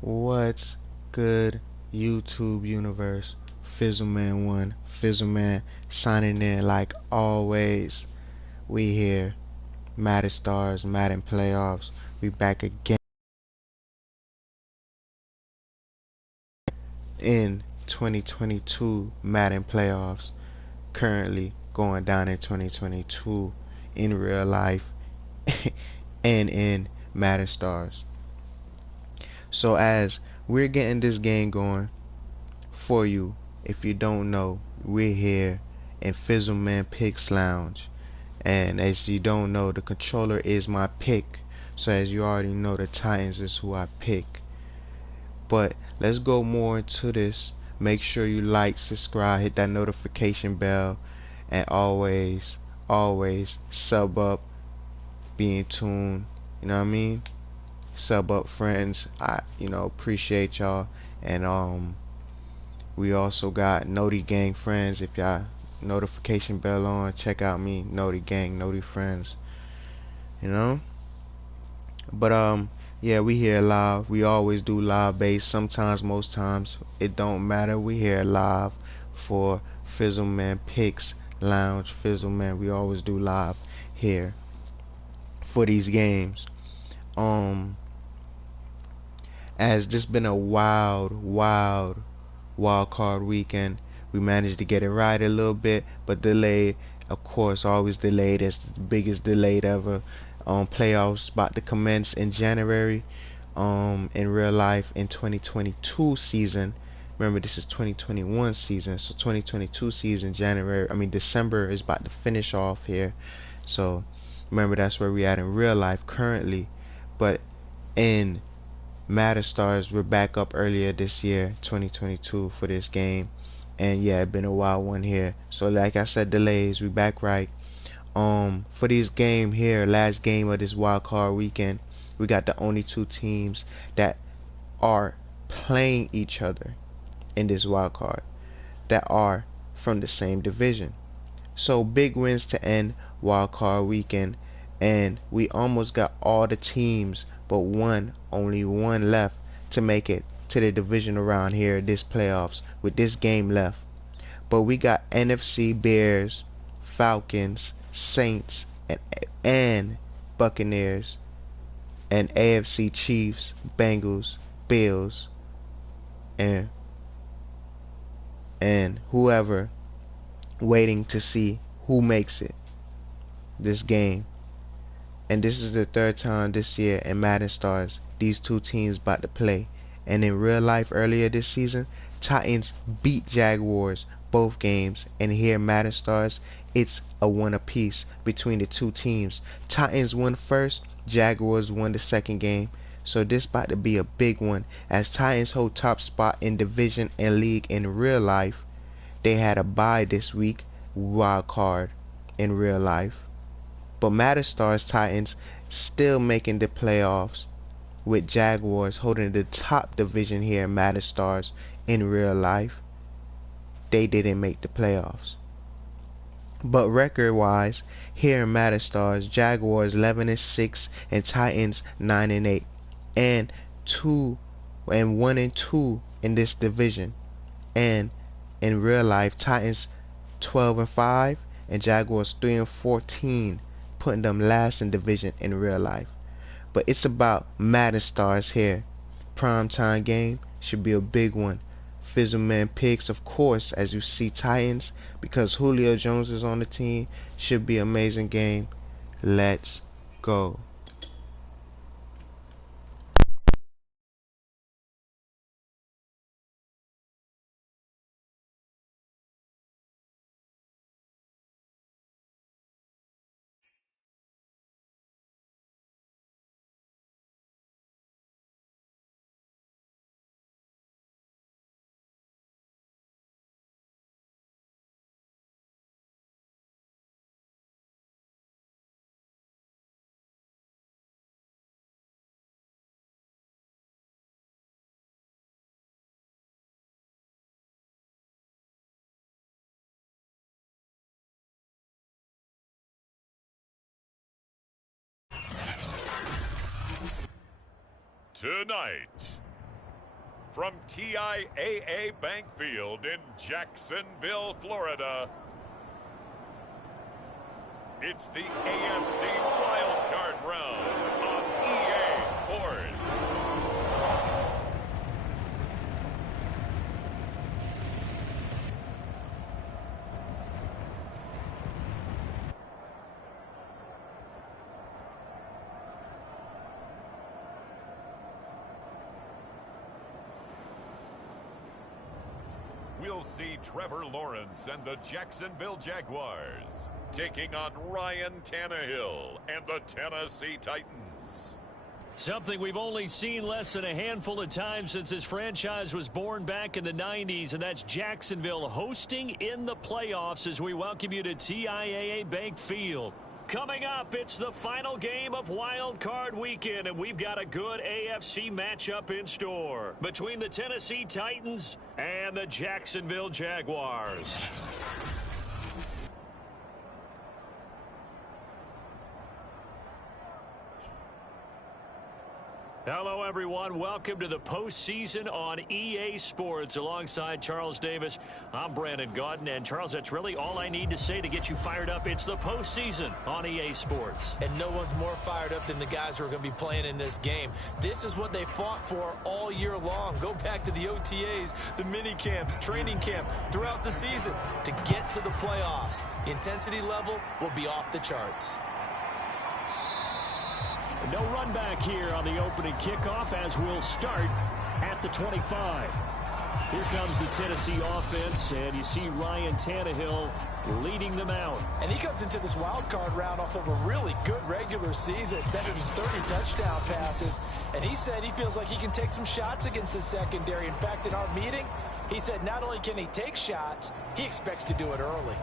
What's good, YouTube universe? Fizzleman1, Fizzleman signing in like always. We here, Madden Stars, Madden Playoffs. We back again in 2022 Madden Playoffs. Currently going down in 2022 in real life and in Madden Stars. So as we're getting this game going, for you, if you don't know, we're here in Fizzleman Picks Lounge. And as you don't know, the controller is my pick. So as you already know, the Titans is who I pick. But let's go more into this. Make sure you like, subscribe, hit that notification bell, and always sub up, be in tune. You know what I mean? Sub up, friends. I appreciate y'all. And we also got Noti Gang friends. If y'all notification bell on, check out me, Noti Gang, Noti friends. You know? But yeah, we here live. We always do live base. Sometimes, most times, it don't matter. We here live for Fizzleman Picks Lounge. Fizzleman, we always do live here for these games. Um, as this been a wild card weekend. We managed to get it right a little bit, but delayed. Of course, always delayed. It's the biggest delayed ever. Playoffs about to commence in January. In real life in 2022 season. Remember, this is 2021 season, so 2022 season January. I mean December is about to finish off here. So remember, that's where we at in real life currently. But in Matter Stars were back up earlier this year, 2022, for this game. And yeah, it been a wild one here. So like I said, delays, we back right. For this game here, last game of this wild card weekend, we got the only two teams that are playing each other in this wild card that are from the same division. So big wins to end wild card weekend, and we almost got all the teams but only one left to make it to the division around here this playoffs with this game left. But we got NFC Bears, Falcons, Saints, and Buccaneers, and AFC Chiefs, Bengals, Bills, and whoever, waiting to see who makes it this game. And this is the third time this year in Madden Stars these two teams about to play. And in real life earlier this season, Titans beat Jaguars both games. And here Madden Stars, it's a one apiece between the two teams. Titans won first, Jaguars won the second game. So this about to be a big one as Titans hold top spot in division and league in real life. They had a bye this week, wild card in real life. But Matter Stars Titans still making the playoffs with Jaguars holding the top division here in Matter Stars in real life. They didn't make the playoffs. But record wise, here in Matter Stars, Jaguars 11-6 and Titans 9-8. And 1-2 in this division. And in real life, Titans 12-5 and Jaguars 3-14, putting them last in division in real life. But it's about Madden Stars here. Primetime game should be a big one. Fizzleman picks, of course, as you see Titans, because Julio Jones is on the team. Should be an amazing game. Let's go. Tonight, from TIAA Bank Field in Jacksonville, Florida, it's the AFC Wildcard round on EA Sports. We'll see Trevor Lawrence and the Jacksonville Jaguars taking on Ryan Tannehill and the Tennessee Titans. Something we've only seen less than a handful of times since this franchise was born back in the 90s, and that's Jacksonville hosting in the playoffs as we welcome you to TIAA Bank Field. Coming up, it's the final game of Wild Card Weekend, and we've got a good AFC matchup in store between the Tennessee Titans and the Jacksonville Jaguars. Hello, everyone. Welcome to the postseason on EA Sports. Alongside Charles Davis, I'm Brandon Gaudin. And, Charles, that's really all I need to say to get you fired up. It's the postseason on EA Sports. And no one's more fired up than the guys who are going to be playing in this game. This is what they fought for all year long. Go back to the OTAs, the mini camps, training camp, throughout the season to get to the playoffs. The intensity level will be off the charts. No run back here on the opening kickoff as we'll start at the 25. Here comes the Tennessee offense, and you see Ryan Tannehill leading them out. And he comes into this wild card round off of a really good regular season, better than 30 touchdown passes. And he said he feels like he can take some shots against the secondary. In fact, in our meeting, he said not only can he take shots, he expects to do it early.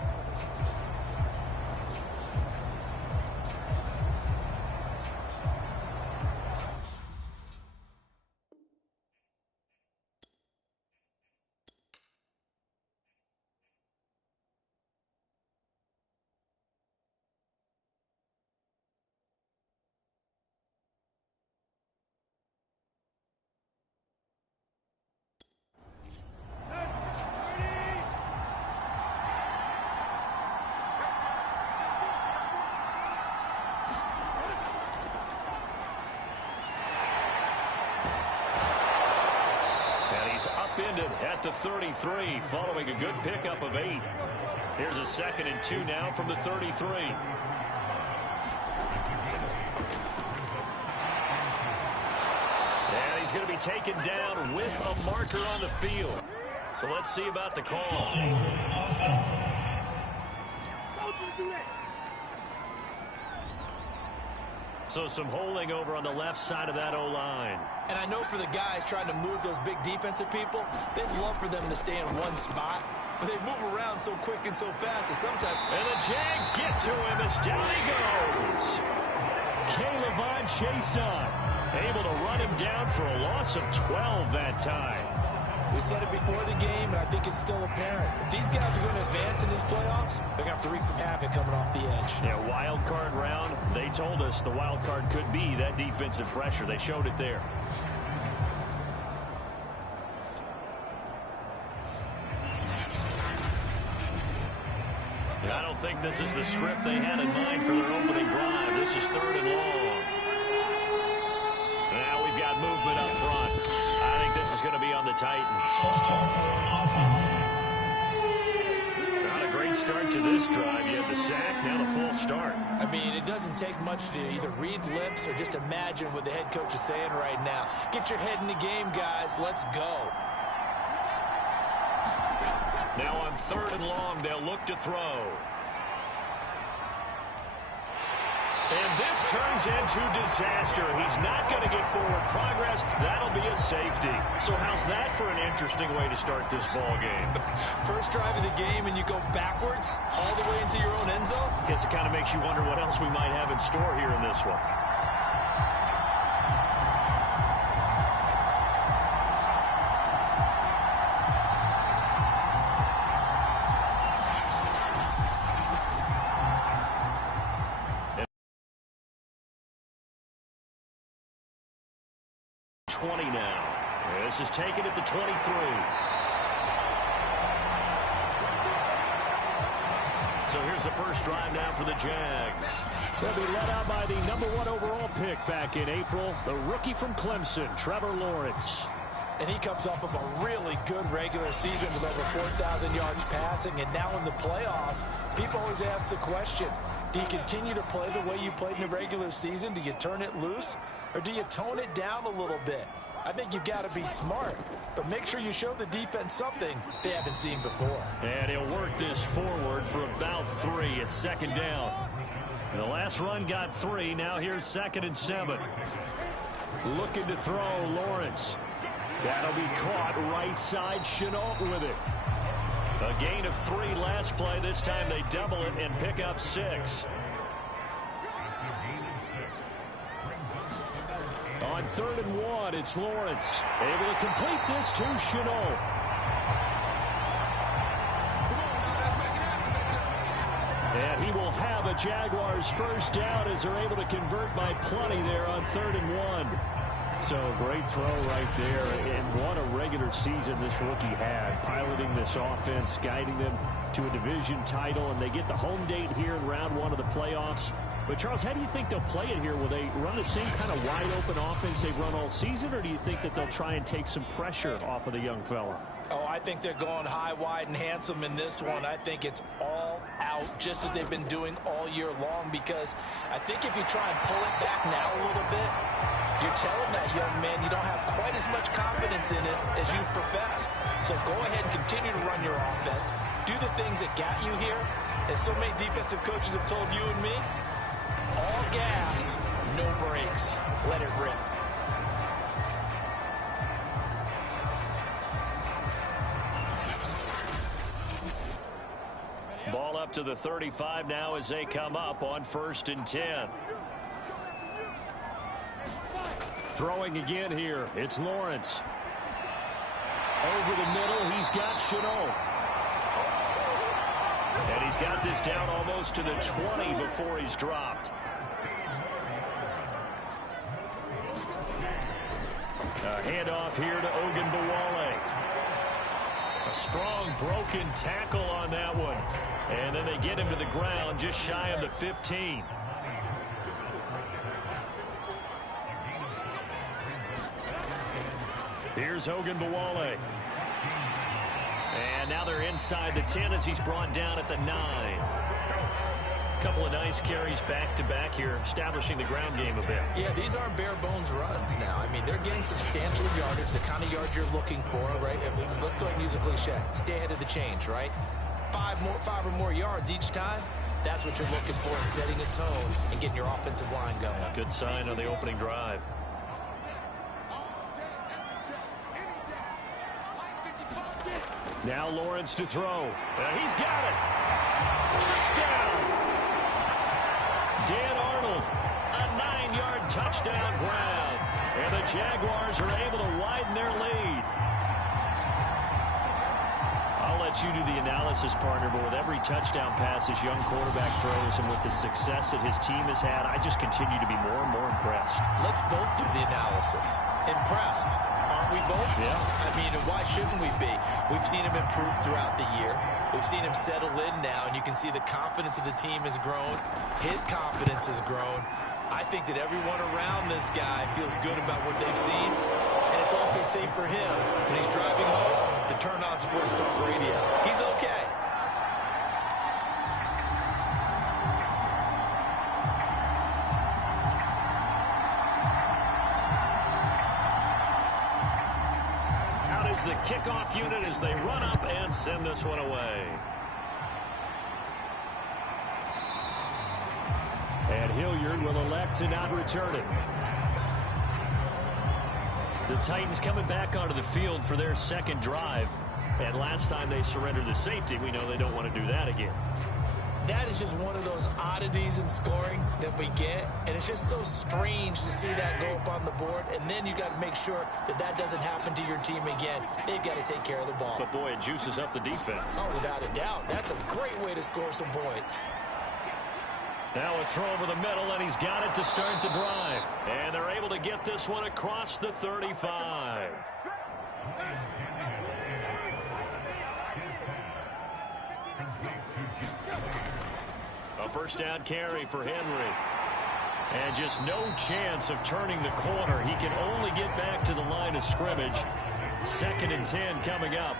Upended at the 33 following a good pickup of 8. Here's a 2nd and 2 now from the 33. And he's going to be taken down with a marker on the field. So let's see about the call. So some holding over on the left side of that O-line. And I know for the guys trying to move those big defensive people, they'd love for them to stay in one spot. But they move around so quick and so fast that sometimes... And the Jags get to him as down he goes. K'Lavon Chaisson able to run him down for a loss of 12 that time. We said it before the game, and I think it's still apparent. If these guys are going to advance in these playoffs, they're going to have to wreak some havoc coming off the edge. Yeah, wild card round. They told us the wild card could be that defensive pressure. They showed it there. I don't think this is the script they had in mind for their opening drive. This is 3rd and long. Now we've got movement up front. I think this is going to be on the Titans. Not a great start to this drive. You have the sack, now the full start. I mean, it doesn't take much to either read lips or just imagine what the head coach is saying right now. Get your head in the game, guys. Let's go. Now on 3rd and long, they'll look to throw. And this turns into disaster. He's not going to get forward progress. That'll be a safety. So how's that for an interesting way to start this ball game? First drive of the game and you go backwards all the way into your own end zone? Guess it kind of makes you wonder what else we might have in store here in this one. Now. This is taken at the 23. So here's the first drive now for the Jags. So they'll be led out by the #1 overall pick back in April, the rookie from Clemson, Trevor Lawrence. And he comes off of a really good regular season with over 4,000 yards passing. And now in the playoffs, people always ask the question, do you continue to play the way you played in the regular season? Do you turn it loose? Or do you tone it down a little bit? I think you've got to be smart, but make sure you show the defense something they haven't seen before. And he'll work this forward for about 3 at second down. And the last run got 3. Now here's 2nd and 7. Looking to throw, Lawrence. That'll be caught right side. Chenault with it. A gain of 3 last play. This time they double it and pick up 6. On 3rd and 1, it's Lawrence. Able to complete this to Chenault. And he will have a Jaguars first down as they're able to convert by plenty there on 3rd and 1. So great throw right there, and what a regular season this rookie had, piloting this offense, guiding them to a division title, and they get the home date here in round 1 of the playoffs. But Charles, how do you think they'll play it here? Will they run the same kind of wide open offense they've run all season, or do you think that they'll try and take some pressure off of the young fella? Oh, I think they're going high, wide, and handsome in this one. I think it's all out, just as they've been doing all year long, because I think if you try and pull it back now a little bit, you're telling that young man you don't have quite as much confidence in it as you profess. So go ahead and continue to run your offense. Do the things that got you here. As so many defensive coaches have told you and me, all gas, no brakes. Let it rip. Ball up to the 35 now as they come up on 1st and 10. Throwing again here, it's Lawrence. Over the middle, he's got Chenault. And he's got this down almost to the 20 before he's dropped. A handoff here to Ogunbowale. A strong broken tackle on that one. And then they get him to the ground just shy of the 15. Here's Ogunbowale. And now they're inside the 10 as he's brought down at the 9. A couple of nice carries back-to-back here, establishing the ground game a bit. Yeah, these aren't bare-bones runs now. I mean, they're getting substantial yardage, the kind of yards you're looking for, right? I mean, let's go ahead and use a cliche. Stay ahead of the change, right? 5 or more yards each time. That's what you're looking for in setting a tone and getting your offensive line going. Good sign on the opening drive. Now Lawrence to throw. He's got it. Touchdown. Dan Arnold, a 9-yard touchdown grab. And the Jaguars are able to widen their lead. I'll let you do the analysis, partner, but with every touchdown pass this young quarterback throws and with the success that his team has had, I just continue to be more and more impressed. Let's both do the analysis. Impressed. Aren't we both? Yeah. I mean, why shouldn't we be? We've seen him improve throughout the year. We've seen him settle in now, and you can see the confidence of the team has grown. His confidence has grown. I think that everyone around this guy feels good about what they've seen, and it's also safe for him when he's driving home to turn on Sports Talk Radio. He's okay. The kickoff unit as they run up and send this one away. And Hilliard will elect to not return it. The Titans coming back onto the field for their second drive. And last time they surrendered the safety, we know they don't want to do that again. That is just one of those oddities in scoring that we get, and it's just so strange to see that go up on the board, and then you got to make sure that that doesn't happen to your team again. They've got to take care of the ball. But boy, it juices up the defense. Oh, without a doubt. That's a great way to score some points. Now a throw over the middle, and he's got it to start the drive. And they're able to get this one across the 35. A first down carry for Henry. And just no chance of turning the corner. He can only get back to the line of scrimmage. 2nd and 10 coming up.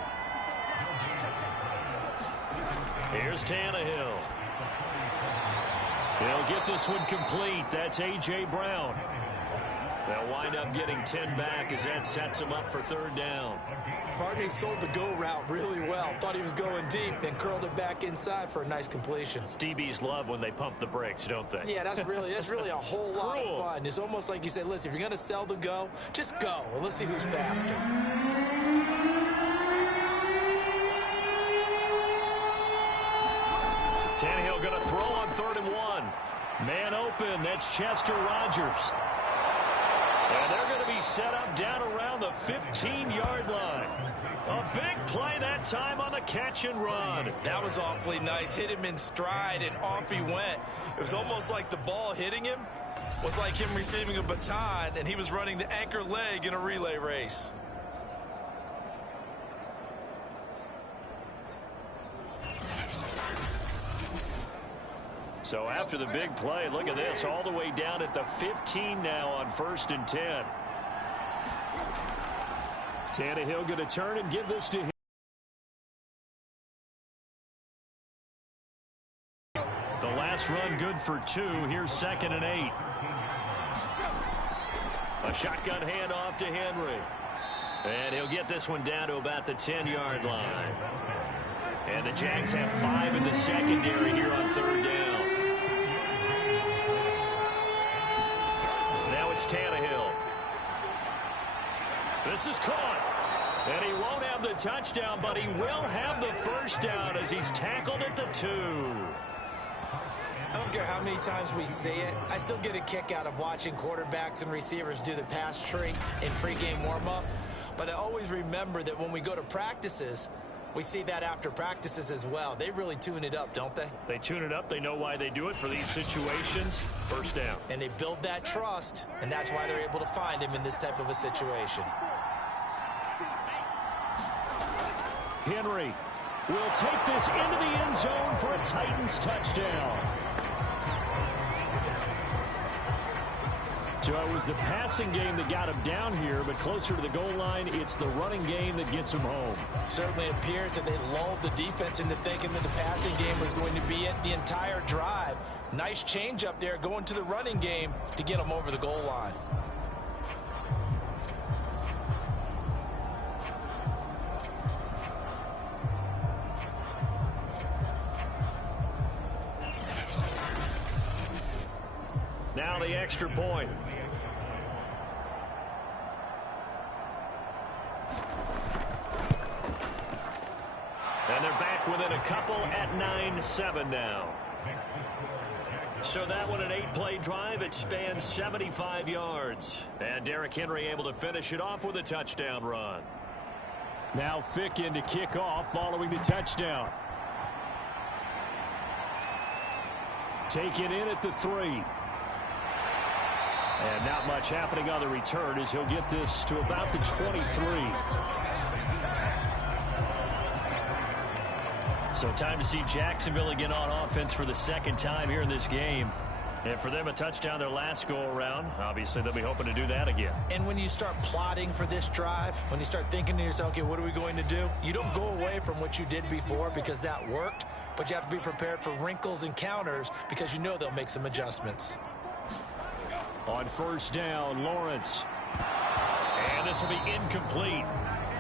Here's Tannehill. He'll get this one complete. That's A.J. Brown. They'll wind up getting 10 back as that sets him up for 3rd down. Barney sold the go route really well. Thought he was going deep, then curled it back inside for a nice completion. DBs love when they pump the brakes, don't they? Yeah, that's really a whole lot of fun. It's almost like you say, listen, if you're going to sell the go, just go. Well, let's see who's faster. Tannehill going to throw on 3rd and 1. Man open, that's Chester Rogers. And they're going to be set up down around the 15-yard line. A big play that time on the catch and run. That was awfully nice. Hit him in stride, and off he went. It was almost like the ball hitting him was like him receiving a baton, and he was running the anchor leg in a relay race. So after the big play, look at this, all the way down at the 15 now on 1st and 10. Tannehill going to turn and give this to him. The last run good for 2. Here's 2nd and 8. A shotgun handoff to Henry. And he'll get this one down to about the 10-yard line. And the Jags have 5 in the secondary here on 3rd down. Now it's Tannehill. This is caught. And he won't have the touchdown, but he will have the first down as he's tackled at the 2. I don't care how many times we see it. I still get a kick out of watching quarterbacks and receivers do the pass tree in pregame warm-up. But I always remember that when we go to practices, we see that after practices as well. They really tune it up, don't they? They tune it up. They know why they do it for these situations. First down. And they build that trust, and that's why they're able to find him in this type of a situation. Henry will take this into the end zone for a Titans touchdown. So it was the passing game that got him down here, but closer to the goal line, it's the running game that gets him home. Certainly appears that they lulled the defense into thinking that the passing game was going to be it the entire drive. Nice change up there going to the running game to get him over the goal line. Now the extra point. And they're back within a couple at 9-7 now. So that one, an 8-play drive. It spans 75 yards. And Derrick Henry able to finish it off with a touchdown run. Now Fick in to kick off following the touchdown. Taken in at the 3. And not much happening on the return as he'll get this to about the 23. So time to see Jacksonville again on offense for the 2nd time here in this game. And for them, a touchdown their last go-around. Obviously, they'll be hoping to do that again. And when you start plotting for this drive, when you start thinking to yourself, okay, what are we going to do? You don't go away from what you did before because that worked, but you have to be prepared for wrinkles and counters because you know they'll make some adjustments. On 1st down, Lawrence. And this will be incomplete.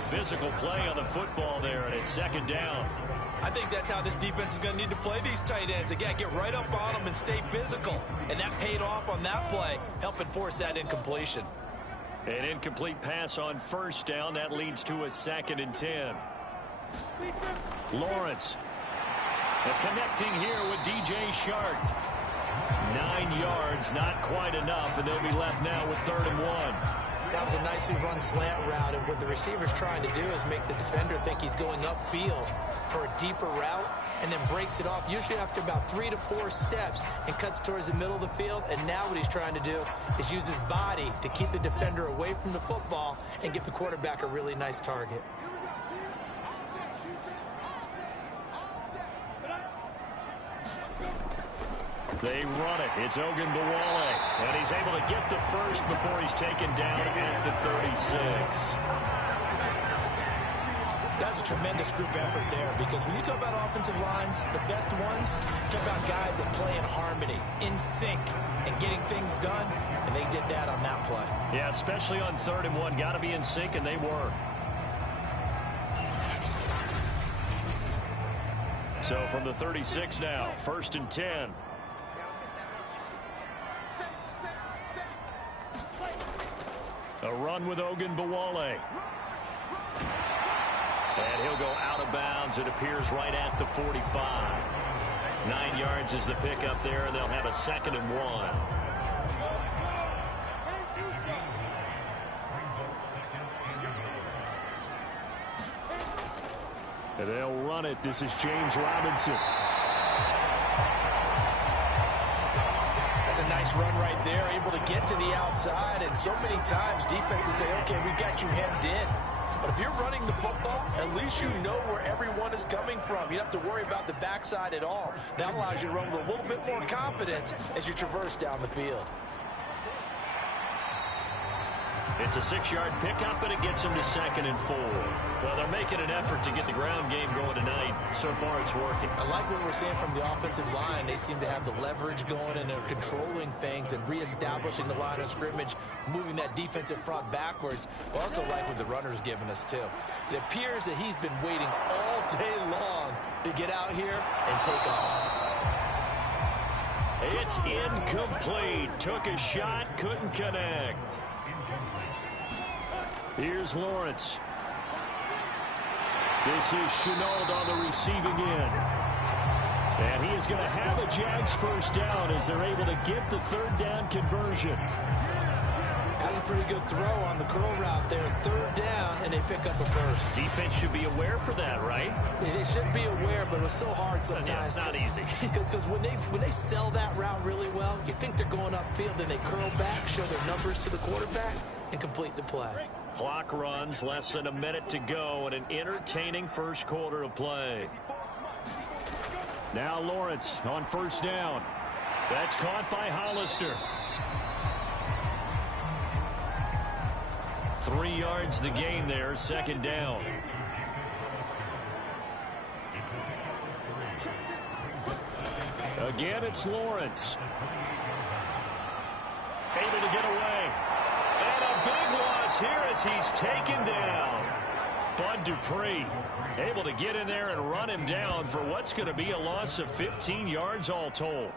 Physical play on the football there, and it's 2nd down. I think that's how this defense is going to need to play these tight ends. Again, get right up on them and stay physical. And that paid off on that play, helping force that incompletion. An incomplete pass on 1st down. That leads to a 2nd and 10. Lawrence. Connecting here with DJ Shark. 9 yards, not quite enough, and they'll be left now with 3rd and 1. That was a nicely run slant route, and what the receiver's trying to do is make the defender think he's going upfield for a deeper route, and then breaks it off, usually after about 3 to 4 steps, and cuts towards the middle of the field. And now what he's trying to do is use his body to keep the defender away from the football and give the quarterback a really nice target. They run it. It's Ogunbowale. And he's able to get the first before he's taken down at the 36. That's a tremendous group effort there, because when you talk about offensive lines, the best ones, talk about guys that play in harmony, in sync, and getting things done, and they did that on that play. Yeah, especially on 3rd and 1. Got to be in sync, and they were. So from the 36 now, 1st and 10. A run with Ogunbowale. And he'll go out of bounds, it appears, right at the 45. 9 yards is the pickup there, and they'll have a 2nd and 1. And they'll run it. This is James Robinson. That's a nice run right there, able to get to the outside. And so many times defenses say, okay, we got you hemmed in. But if you're running the football, at least you know where everyone is coming from. You don't have to worry about the backside at all. That allows you to run with a little bit more confidence as you traverse down the field. It's a 6-yard pickup, and it gets them to 2nd and 4. Well, they're making an effort to get the ground game going tonight. So far, it's working. I like what we're seeing from the offensive line. They seem to have the leverage going, and they're controlling things and reestablishing the line of scrimmage, moving that defensive front backwards. I also like what the runner's giving us, too. It appears that he's been waiting all day long to get out here and take off. It's incomplete. Took a shot, couldn't connect. Here's Lawrence. This is Chenault on the receiving end. And he is going to have a Jags first down as they're able to get the 3rd down conversion. That's a pretty good throw on the curl route there. 3rd down, and they pick up a first. Defense should be aware for that, right? They should be aware, but it was so hard sometimes. Yeah, it's not easy. Because when they sell that route really well, you think they're going upfield, then they curl back, show their numbers to the quarterback, and complete the play. Clock runs, less than a minute to go, and an entertaining first quarter of play. Now Lawrence on 1st down. That's caught by Hollister. 3 yards the gain there, 2nd down. Again, it's Lawrence. Able to get away. And a big loss here as he's taken down. Bud Dupree able to get in there and run him down for what's going to be a loss of 15 yards all told.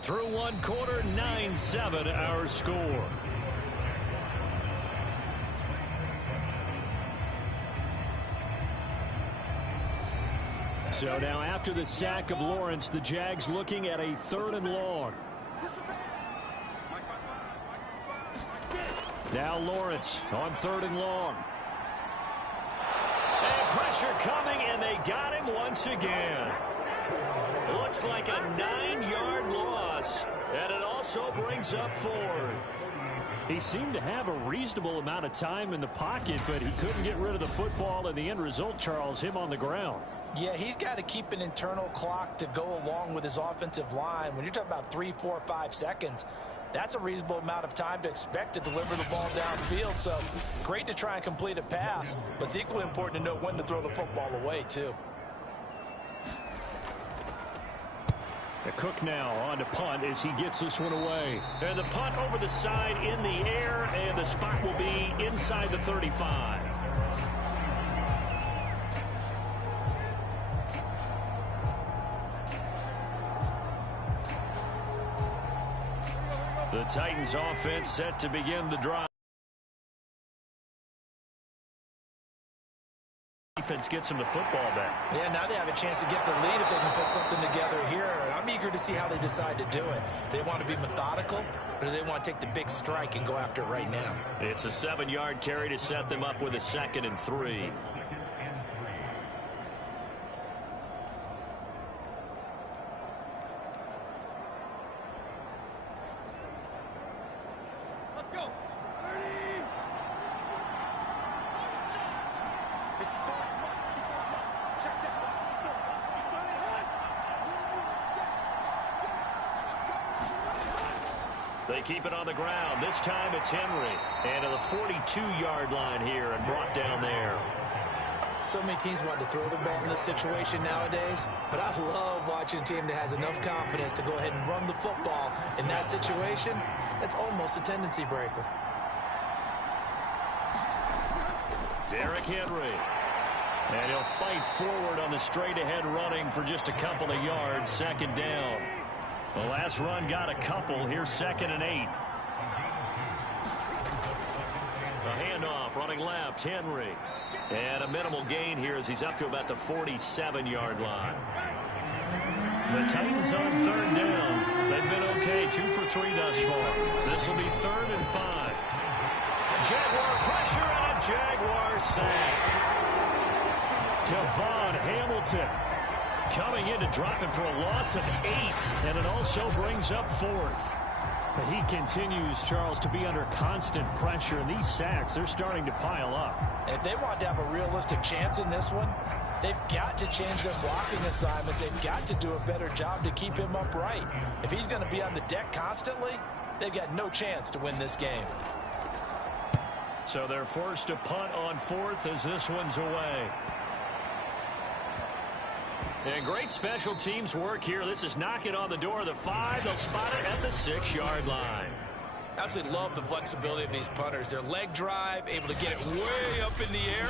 Through 1 quarter, 9-7 our score. So now after the sack of Lawrence, the Jags looking at a 3rd and long. Now Lawrence on 3rd and long. And pressure coming, and they got him once again. Looks like a 9-yard loss, and it also brings up 4th. He seemed to have a reasonable amount of time in the pocket, but he couldn't get rid of the football, and the end result, Charles, him on the ground. Yeah, he's got to keep an internal clock to go along with his offensive line. When you're talking about 3, 4, 5 seconds, that's a reasonable amount of time to expect to deliver the ball downfield. So great to try and complete a pass, but it's equally important to know when to throw the football away, too. The Cook now on to punt as he gets this one away. And the punt over the side in the air, and the spot will be inside the 35. The Titans offense set to begin the drive. defense gets him the football back. Yeah, now they have a chance to get the lead if they can put something together here. I'm eager to see how they decide to do it. Do they want to be methodical, or do they want to take the big strike and go after it right now? It's a 7-yard carry to set them up with a 2nd and 3. They keep it on the ground. This time it's Henry. And to the 42-yard line here and brought down there. So many teams want to throw the ball in this situation nowadays, but I love watching a team that has enough confidence to go ahead and run the football in that situation. That's almost a tendency breaker. Derrick Henry. And he'll fight forward on the straight-ahead running for just a couple of yards. 2nd down. The last run got a couple. Here's 2nd and 8. A handoff, running left, Henry. And a minimal gain here as he's up to about the 47-yard line. The Titans on 3rd down. They've been okay, 2 for 3 thus far. This will be 3rd and 5. Jaguar pressure and a Jaguar sack. Devon Hamilton coming in to drop him for a loss of 8, and it also brings up 4th. But he continues, Charles, to be under constant pressure, and these sacks, they're starting to pile up. If they want to have a realistic chance in this one, they've got to change their blocking assignments. They've got to do a better job to keep him upright. If he's going to be on the deck constantly, they've got no chance to win this game. So they're forced to punt on 4th as this one's away. And great special teams work here. This is knocking on the door of the 5. They'll spot it at the 6-yard line. Absolutely love the flexibility of these punters. Their leg drive, able to get it way up in the air,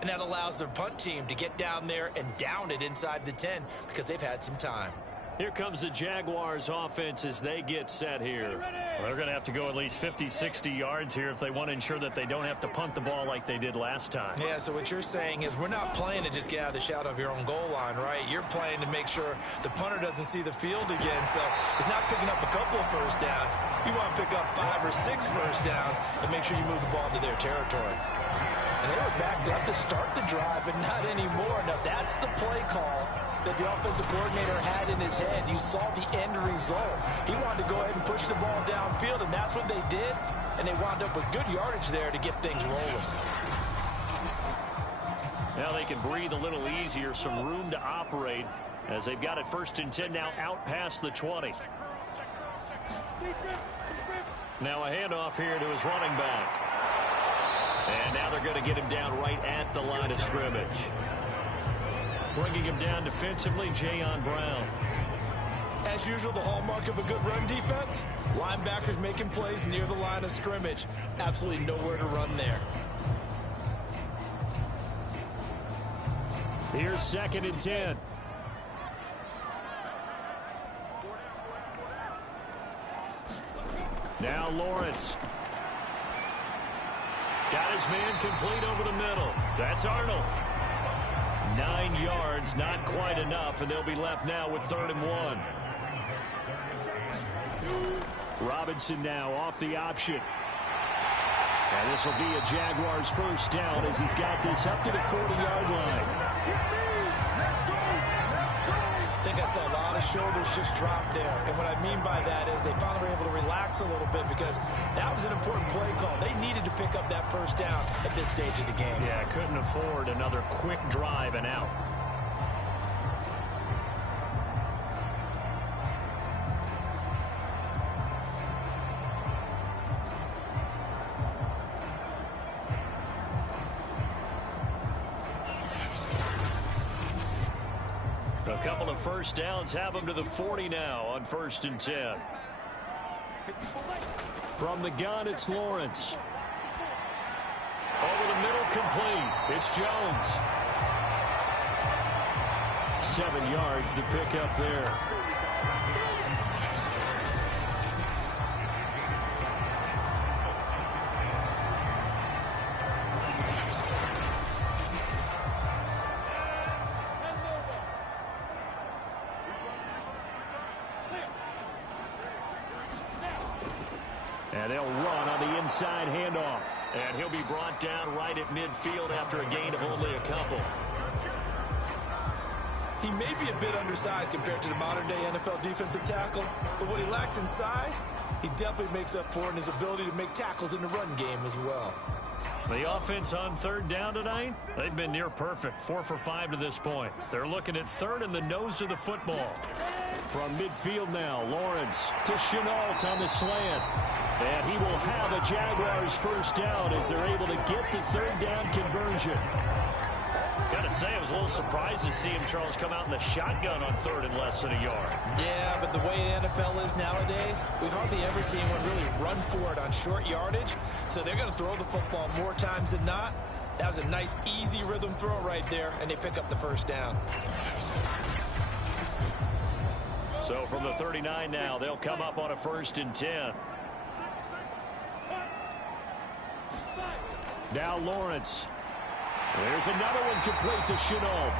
and that allows their punt team to get down there and down it inside the 10 because they've had some time. Here comes the Jaguars offense as they get set here. Well, they're going to have to go at least 50, 60 yards here if they want to ensure that they don't have to punt the ball like they did last time. Yeah, so what you're saying is we're not playing to just get out of the shadow of your own goal line, right? You're playing to make sure the punter doesn't see the field again. So it's not picking up a couple of first downs. You want to pick up 5 or 6 first downs and make sure you move the ball into their territory. And they were backed up to start the drive, but not anymore. Now, that's the play call that the offensive coordinator had in his head. You saw the end result. He wanted to go ahead and push the ball downfield, and that's what they did. And they wound up with good yardage there to get things rolling. Now they can breathe a little easier, some room to operate as they've got it 1st and 10 now out past the 20. Now a handoff here to his running back. And now they're going to get him down right at the line of scrimmage. Bringing him down defensively, Jayon Brown. As usual, the hallmark of a good run defense, linebackers making plays near the line of scrimmage. Absolutely nowhere to run there. Here's 2nd and 10. Now Lawrence. Got his man complete over the middle. That's Arnold. 9 yards, not quite enough, and they'll be left now with 3rd and 1. Robinson now off the option. And this will be a Jaguars 1st down as he's got this up to the 40-yard line. I think I saw a lot of shoulders just drop there. And what I mean by that is they finally were able to relax a little bit because that was an important play call. They needed to pick up that 1st down at this stage of the game. Yeah, couldn't afford another quick drive and out. A couple of 1st downs have them to the 40 now on 1st and 10. From the gun, it's Lawrence. Over the middle, complete. It's Jones. 7 yards to pick up there. And they'll run on the inside handoff. And he'll be brought down right at midfield after a gain of only a couple. He may be a bit undersized compared to the modern-day NFL defensive tackle, but what he lacks in size, he definitely makes up for in his ability to make tackles in the run game as well. The offense on third down tonight, they've been near perfect, 4 for 5 to this point. They're looking at third in the nose of the football. From midfield now, Lawrence to Chenault on the slant. And he will have a Jaguars first down as they're able to get the third down conversion. Got to say, I was a little surprised to see him, Charles, come out in the shotgun on third and less than a yard. Yeah, but the way the NFL is nowadays, we hardly ever see anyone really run for it on short yardage. So they're going to throw the football more times than not. That was a nice, easy rhythm throw right there, and they pick up the first down. So from the 39 now, they'll come up on a 1st and 10. Now Lawrence. There's another one complete to Chenault.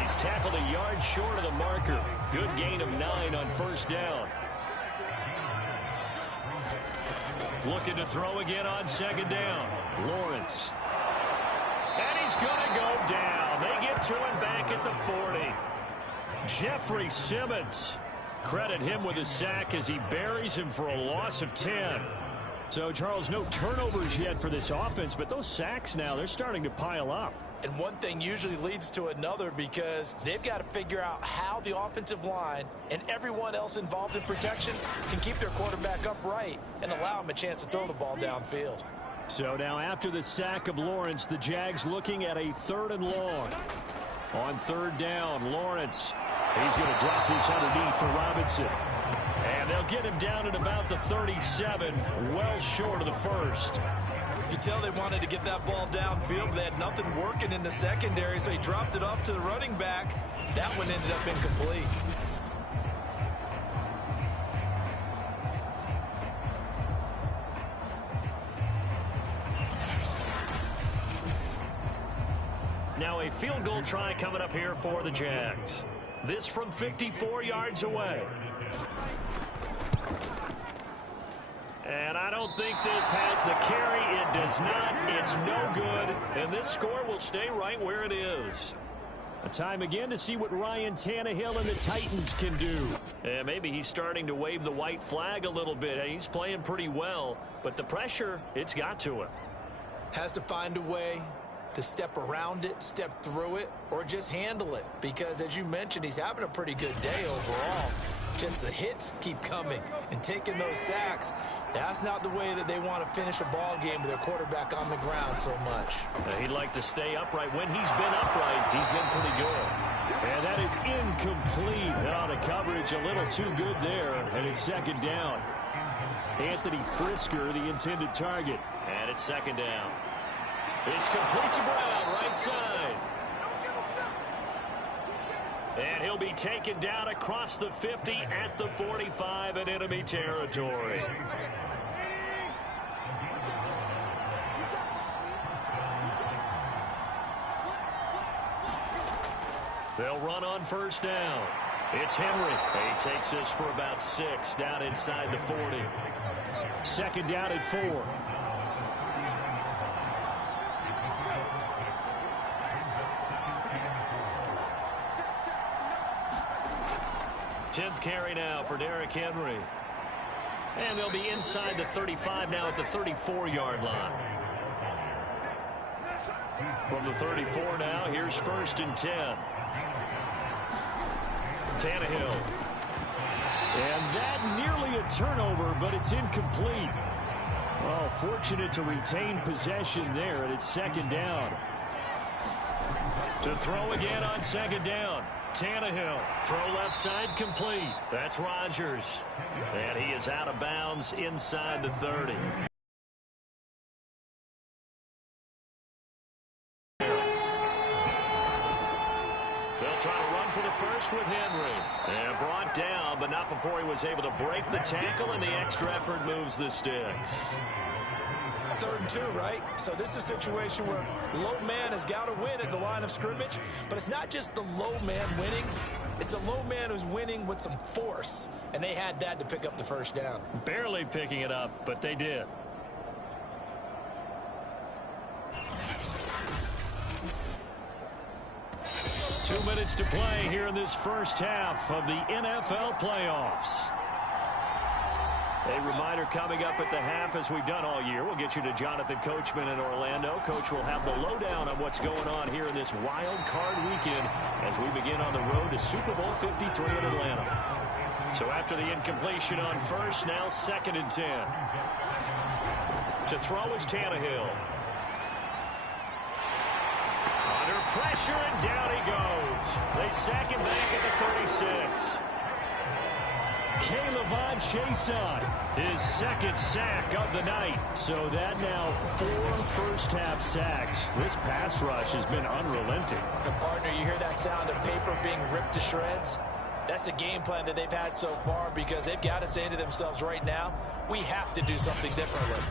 He's tackled a yard short of the marker. Good gain of 9 on first down. Looking to throw again on second down. Lawrence. And he's going to go down. They get to him back at the 40. Jeffrey Simmons. Credit him with a sack as he buries him for a loss of 10. So, Charles, no turnovers yet for this offense, but those sacks now, they're starting to pile up. And one thing usually leads to another because they've got to figure out how the offensive line and everyone else involved in protection can keep their quarterback upright and allow him a chance to throw the ball downfield. So now after the sack of Lawrence, the Jags looking at a 3rd and long. On third down, Lawrence. He's going to drop this underneath for Robinson. And they'll get him down at about the 37, well short of the first. You can tell they wanted to get that ball downfield, but they had nothing working in the secondary, so he dropped it off to the running back. That one ended up incomplete. Now a field goal try coming up here for the Jags. This from 54 yards away. And I don't think this has the carry. It does not. It's no good. And this score will stay right where it is. A time again to see what Ryan Tannehill and the Titans can do. And maybe he's starting to wave the white flag a little bit. He's playing pretty well. But the pressure, it's got to him. Has to find a way to step around it, step through it, or just handle it. Because, as you mentioned, he's having a pretty good day overall. Just the hits keep coming and taking those sacks. That's not the way that they want to finish a ball game with their quarterback on the ground so much. He'd like to stay upright. When he's been upright, he's been pretty good. And that is incomplete. Out of coverage, a little too good there. And it's second down. Anthony Frisker, the intended target. And it's second down. It's complete to Brown, right side. And he'll be taken down across the 50 at the 45 in enemy territory. They'll run on first down. It's Henry. He takes this for about 6 down inside the 40. Second down at 4. Tenth carry now for Derrick Henry. And they'll be inside the 35 now at the 34-yard line. From the 34 now, here's 1st and 10. Tannehill. And that nearly a turnover, but it's incomplete. Oh, fortunate to retain possession there, and it's second down. To throw again on second down. Tannehill, throw left side complete. That's Rodgers. And he is out of bounds inside the 30. They'll try to run for the first with Henry. And brought down, but not before he was able to break the tackle, and the extra effort moves the sticks. 3rd and 2, right? So this is a situation where low man has got to win at the line of scrimmage. But it's not just the low man winning. It's the low man who's winning with some force. And they had that to pick up the first down. Barely picking it up, but they did. Two minutes to play here in this first half of the NFL playoffs. A reminder coming up at the half, as we've done all year. We'll get you to Jonathan Coachman in Orlando. Coach will have the lowdown on what's going on here in this wild card weekend as we begin on the road to Super Bowl 53 in Atlanta. So after the incompletion on first, now 2nd and 10. To throw is Tannehill. Under pressure, and down he goes. They sack him back at the 36. K'Lavon Chaisson, his 2nd sack of the night. So that now 4 first-half sacks. This pass rush has been unrelenting. And partner, you hear that sound of paper being ripped to shreds? That's the game plan that they've had so far, because they've got to say to themselves right now, we have to do something differently.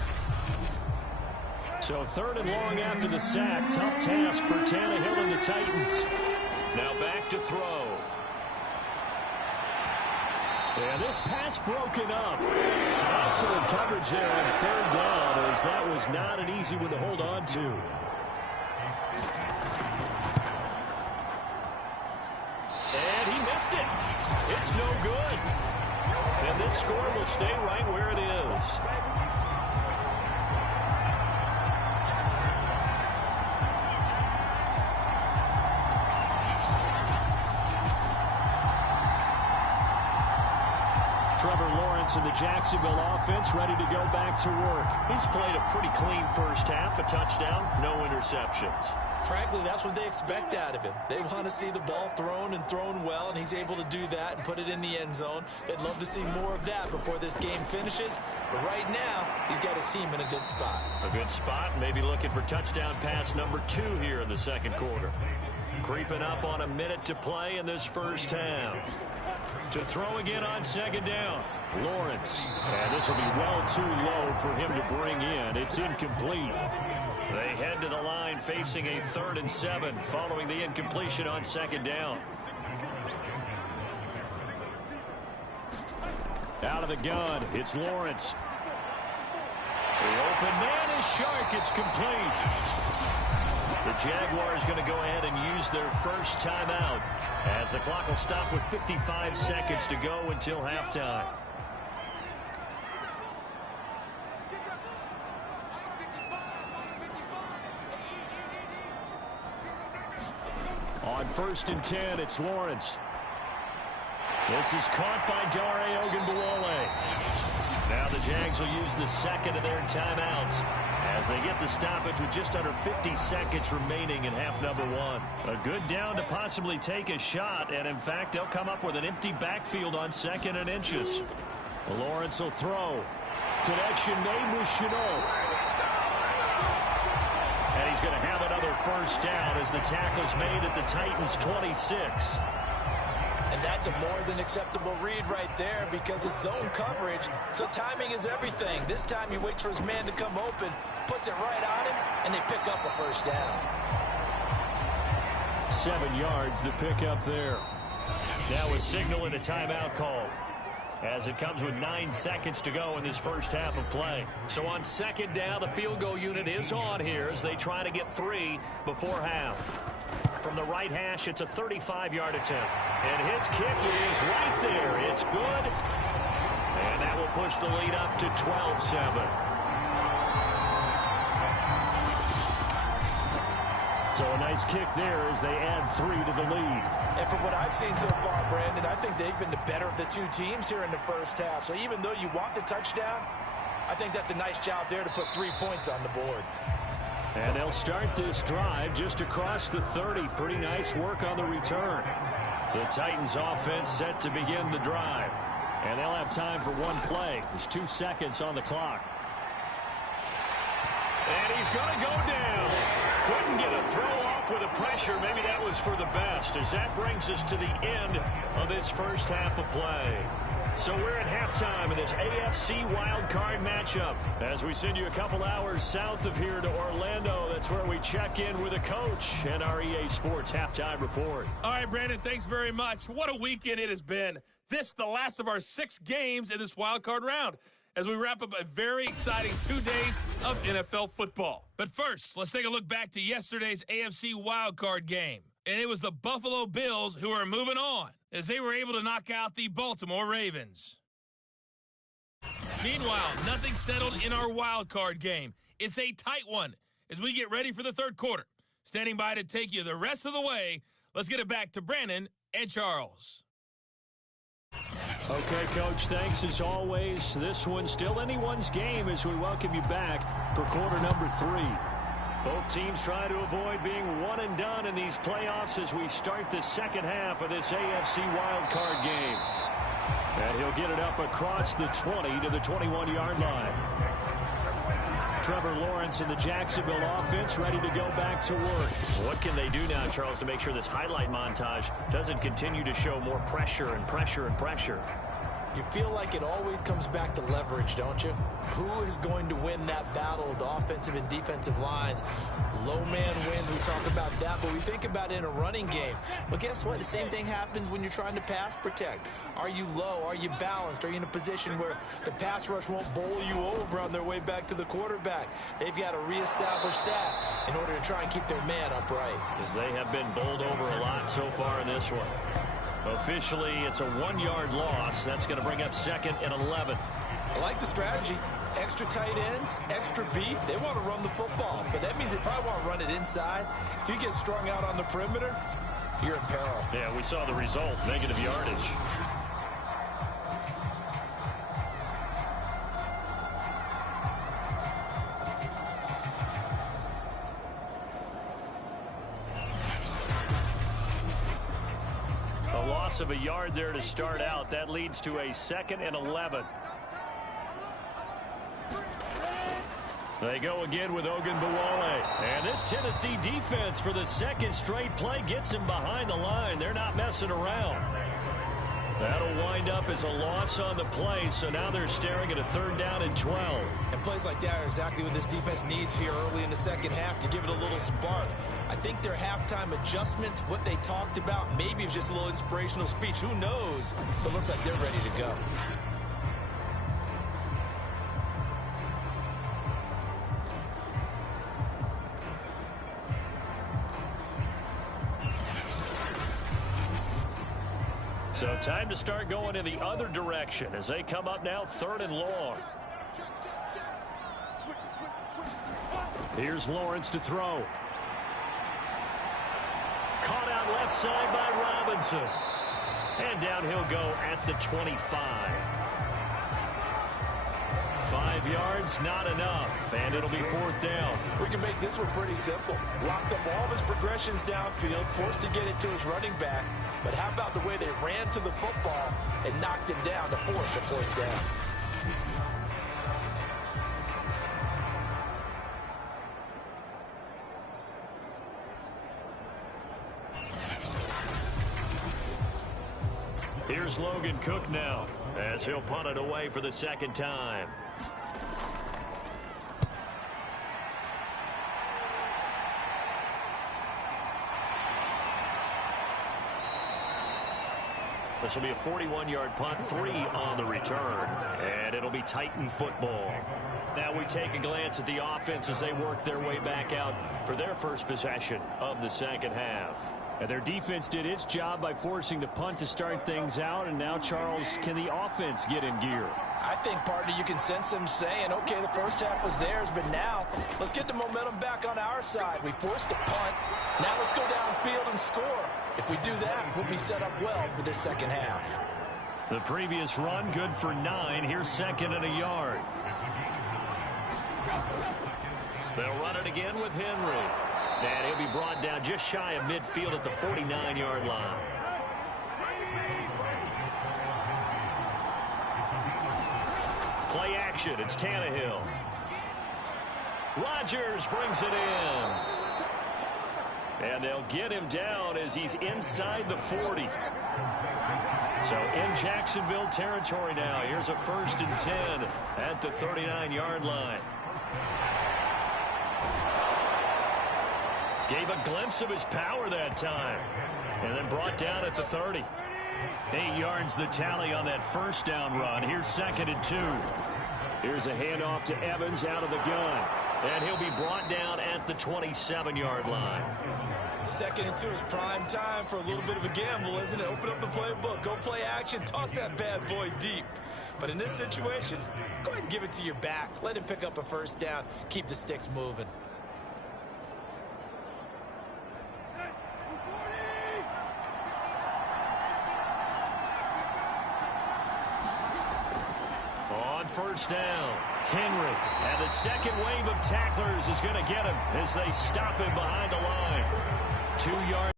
So 3rd and long after the sack. Tough task for Tannehill and the Titans. Now back to throw. And this pass broken up. Excellent coverage there on 3rd down, as that was not an easy one to hold on to. And he missed it. It's no good. And this score will stay right where it is. And the Jacksonville offense ready to go back to work. He's played a pretty clean first half, a touchdown, no interceptions. Frankly, that's what they expect out of him. They want to see the ball thrown and thrown well, and he's able to do that and put it in the end zone. They'd love to see more of that before this game finishes. But right now, he's got his team in a good spot. A good spot, maybe looking for touchdown pass number 2 here in the 2nd quarter. Creeping up on a minute to play in this first half. To throw again on 2nd down. Lawrence. And this will be well too low for him to bring in. It's incomplete. They head to the line facing a 3rd and 7 following the incompletion on 2nd down. Out of the gun, it's Lawrence. The open man is Shark. It's complete. The Jaguars going to go ahead and use their first timeout, as the clock will stop with 55 seconds to go until halftime. On 1st and 10, it's Lawrence. This is caught by Dare Ogunbowale. Now the Jags will use the 2nd of their timeouts as they get the stoppage with just under 50 seconds remaining in half number 1. A good down to possibly take a shot, and in fact, they'll come up with an empty backfield on 2nd and inches. Lawrence will throw. Connection made with Chenault. And he's going to have another first down as the tackle's made at the Titans' 26. And that's a more than acceptable read right there, because it's zone coverage, so timing is everything. This time he waits for his man to come open, puts it right on him, and they pick up a first down. 7 yards to pick up there. Now we're signaling a timeout call, as it comes with 9 seconds to go in this first half of play. So on 2nd down, the field goal unit is on here as they try to get 3 before half. From the right hash, it's a 35-yard attempt. And his kick is right there. It's good. And that will push the lead up to 12-7. So a nice kick there as they add 3 to the lead. And from what I've seen so far, Brandon, I think they've been the better of the 2 teams here in the first half. So even though you want the touchdown, I think that's a nice job there to put 3 points on the board. And they'll start this drive just across the 30. Pretty nice work on the return. The Titans offense set to begin the drive. And they'll have time for 1 play. There's 2 seconds on the clock. And he's going to go down. Couldn't get a throw off with the pressure. Maybe that was for the best, as that brings us to the end of this first half of play. So we're at halftime of this AFC Wildcard matchup. As we send you a couple hours south of here to Orlando, that's where we check in with the coach and our EA Sports halftime report. All right, Brandon, thanks very much. What a weekend it has been. This, the last of our 6 games in this wildcard round, as we wrap up a very exciting 2 days of NFL football. But first, let's take a look back to yesterday's AFC wildcard game. And it was the Buffalo Bills who are moving on as they were able to knock out the Baltimore Ravens. Meanwhile, nothing settled in our wildcard game. It's a tight one as we get ready for the third quarter. Standing by to take you the rest of the way, let's get it back to Brandon and Charles. Okay, Coach, thanks as always. This one's still anyone's game as we welcome you back for quarter number 3. Both teams try to avoid being one and done in these playoffs as we start the second half of this AFC wildcard game. And he'll get it up across the 20 to the 21-yard line. Trevor Lawrence and the Jacksonville offense ready to go back to work. What can they do now, Charles, to make sure this highlight montage doesn't continue to show more pressure and pressure and pressure? You feel like it always comes back to leverage, don't you? Who is going to win that battle of the offensive and defensive lines? Low man wins, we talk about that, but we think about it in a running game. Well, guess what? The same thing happens when you're trying to pass protect. Are you low? Are you balanced? Are you in a position where the pass rush won't bowl you over on their way back to the quarterback? They've got to reestablish that in order to try and keep their man upright. As they have been bowled over a lot so far in this one. Officially, it's a 1-yard loss. That's going to bring up second and 11. I like the strategy. Extra tight ends, extra beef. They want to run the football, but that means they probably want to run it inside. If you get strung out on the perimeter, you're in peril. Yeah, we saw the result, negative yardage. Of a yard there to start out. That leads to a second and 11. They go again with Ogunbowale. And this Tennessee defense for the second straight play gets him behind the line. They're not messing around. That'll wind up as a loss on the play, so now they're staring at a 3rd down and 12. And plays like that are exactly what this defense needs here early in the second half to give it a little spark. I think their halftime adjustment, what they talked about, maybe it was just a little inspirational speech. Who knows? But it looks like they're ready to go. So time to start going in the other direction as they come up now 3rd and long. Here's Lawrence to throw. Caught out left side by Robinson. And down he'll go at the 25. 5 yards, not enough, and it'll be 4th down. We can make this one pretty simple. Locked up all of his progressions downfield, forced to get it to his running back. But how about the way they ran to the football and knocked him down to force a 4th down? Here's Logan Cook now as he'll punt it away for the 2nd time. This will be a 41-yard punt, 3 on the return, and it'll be Titan football. Now we take a glance at the offense as they work their way back out for their first possession of the second half. And their defense did its job by forcing the punt to start things out, and now, Charles, can the offense get in gear? I think, partner, you can sense them saying, okay, the first half was theirs, but now let's get the momentum back on our side. We forced a punt. Now let's go downfield and score. If we do that, we'll be set up well for this second half. The previous run, good for 9. Here's 2nd and a yard. They'll run it again with Henry. And he'll be brought down just shy of midfield at the 49-yard line. Play action. It's Tannehill. Rodgers brings it in. And they'll get him down as he's inside the 40. So in Jacksonville territory now. Here's a 1st and 10 at the 39-yard line. Gave a glimpse of his power that time. And then brought down at the 30. 8 yards the tally on that 1st down run. Here's 2nd and 2. Here's a handoff to Evans out of the gun. And he'll be brought down at the 27-yard line. 2nd and 2 is prime time for a little bit of a gamble, isn't it? Open up the playbook, go play action, toss that bad boy deep. But in this situation, go ahead and give it to your back. Let him pick up a 1st down. Keep the sticks moving. On 1st down, Henry. And the 2nd wave of tacklers is going to get him as they stop him behind the line. 2 yards.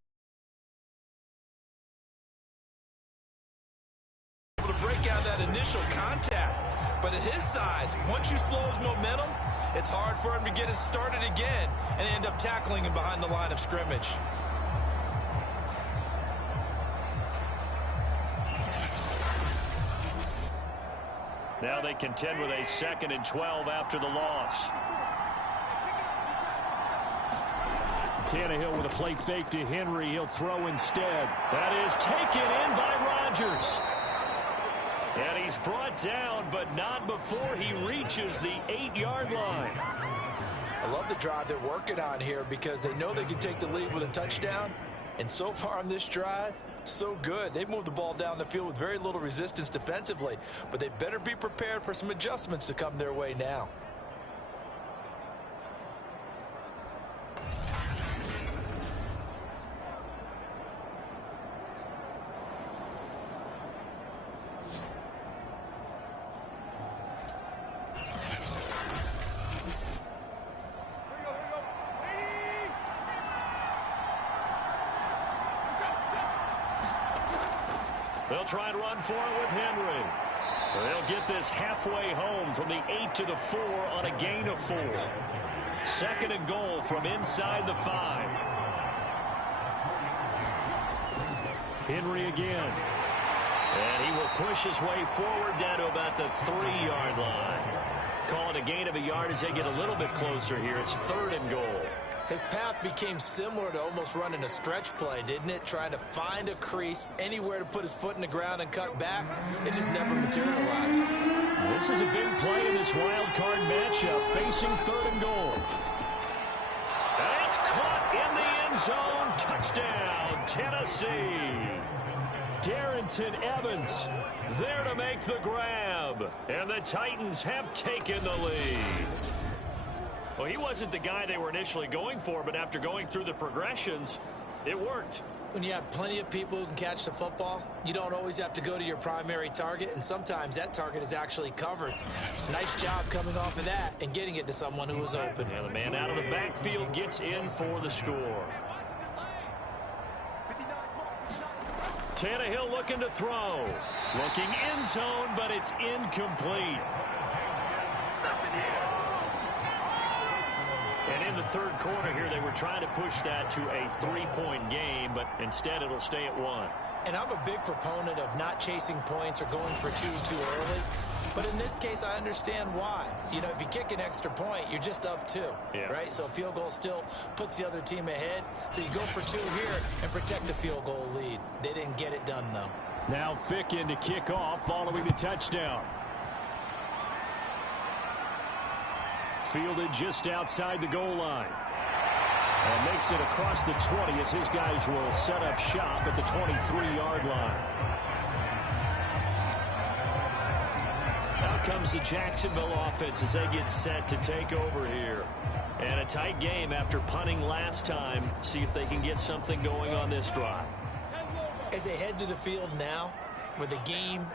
Able to break out that initial contact. But at his size, once you slow his momentum, it's hard for him to get it started again and end up tackling him behind the line of scrimmage. Now they contend with a 2nd and 12 after the loss. Tannehill with a play fake to Henry. He'll throw instead. That is taken in by Rodgers. And he's brought down, but not before he reaches the 8-yard line. I love the drive they're working on here because they know they can take the lead with a touchdown. And so far on this drive, so good. They've moved the ball down the field with very little resistance defensively, but they better be prepared for some adjustments to come their way now. They'll try and run for it with Henry. They'll get this halfway home from the 8 to the 4 on a gain of 4. 2nd and goal from inside the 5. Henry again. And he will push his way forward down to about the 3-yard line. Call it a gain of a yard as they get a little bit closer here. It's 3rd and goal. His path became similar to almost running a stretch play, didn't it? Trying to find a crease, anywhere to put his foot in the ground and cut back. It just never materialized. This is a big play in this wild card matchup, facing 3rd and goal. And it's caught in the end zone. Touchdown, Tennessee. Darrington Evans there to make the grab. And the Titans have taken the lead. Well, he wasn't the guy they were initially going for, but after going through the progressions, it worked. When you have plenty of people who can catch the football, you don't always have to go to your primary target, and sometimes that target is actually covered. Nice job coming off of that and getting it to someone who was open. And the man out of the backfield gets in for the score. Tannehill looking to throw. Looking end zone, but it's incomplete. And in the 3rd quarter here, they were trying to push that to a 3-point game, but instead it'll stay at 1. And I'm a big proponent of not chasing points or going for 2 too early. But in this case, I understand why. You know, if you kick an extra point, you're just up 2, right? So a field goal still puts the other team ahead. So you go for 2 here and protect the field goal lead. They didn't get it done, though. Now Fick in to kick off following the touchdown. Fielded just outside the goal line. And makes it across the 20 as his guys will set up shop at the 23-yard line. Now comes the Jacksonville offense as they get set to take over here. And a tight game after punting last time. See if they can get something going on this drive. As they head to the field now, with the game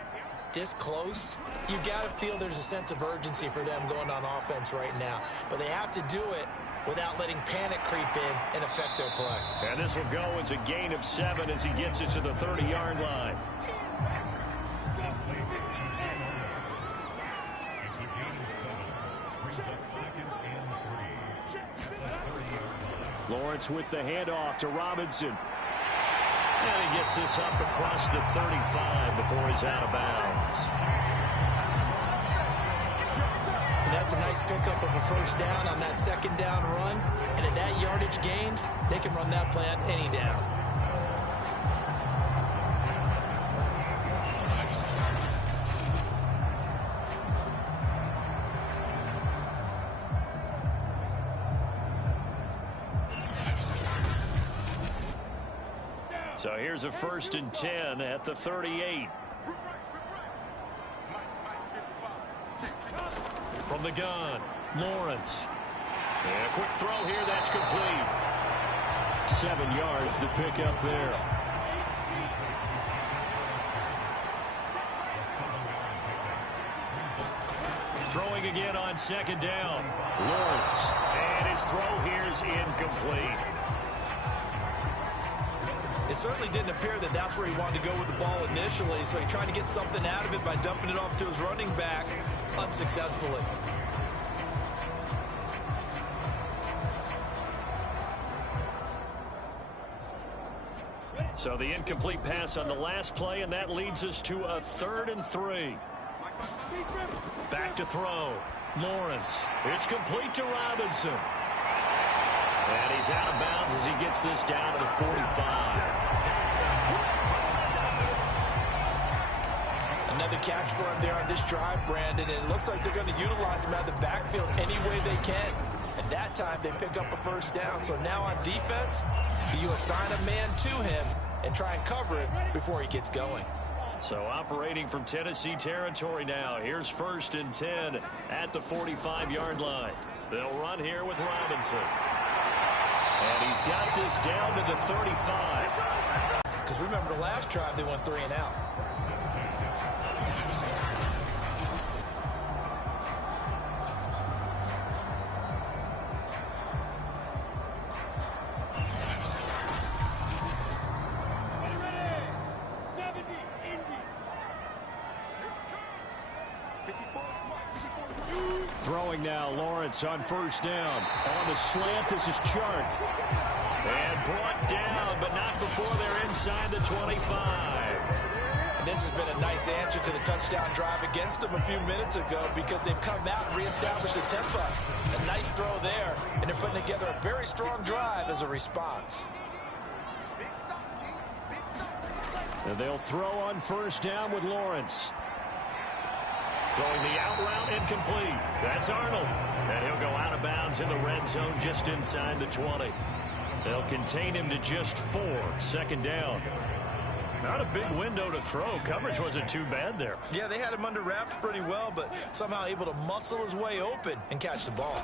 this close, you've got to feel there's a sense of urgency for them going on offense right now. But they have to do it without letting panic creep in and affect their play. And this will go as a gain of 7 as he gets it to the 30-yard line. Lawrence with the handoff to Robinson. And he gets this up across the 35 before he's out of bounds. And that's a nice pickup of a first down on that second down run. And at that yardage gained, they can run that play on any down. So here's a 1st and 10 at the 38. From the gun, Lawrence. And a quick throw here, that's complete. 7 yards to pick up there. Throwing again on 2nd down. Lawrence. And his throw here is incomplete. It certainly didn't appear that that's where he wanted to go with the ball initially, so he tried to get something out of it by dumping it off to his running back unsuccessfully. So the incomplete pass on the last play, and that leads us to a 3rd and 3. Back to throw. Lawrence. It's complete to Robinson. And he's out of bounds as he gets this down to the 45. Another catch for him there on this drive, Brandon, and it looks like they're going to utilize him out of the backfield any way they can. At that time, they pick up a first down. So now on defense, do you assign a man to him and try and cover it before he gets going? So operating from Tennessee territory now. Here's 1st and 10 at the 45-yard line. They'll run here with Robinson. And he's got this down to the 35. Because remember, the last drive, they went 3 and out. Throwing now, Lawrence on 1st down. On the slant, this is Chark. And brought down, but not before they're inside the 25. And this has been a nice answer to the touchdown drive against them a few minutes ago because they've come out and reestablished the tempo. A nice throw there, and they're putting together a very strong drive as a response. And they'll throw on 1st down with Lawrence. Throwing the out route incomplete. That's Arnold. And he'll go out of bounds in the red zone just inside the 20. They'll contain him to just 4. 2nd down. Not a big window to throw. Coverage wasn't too bad there. Yeah, they had him under wraps pretty well, but somehow able to muscle his way open and catch the ball.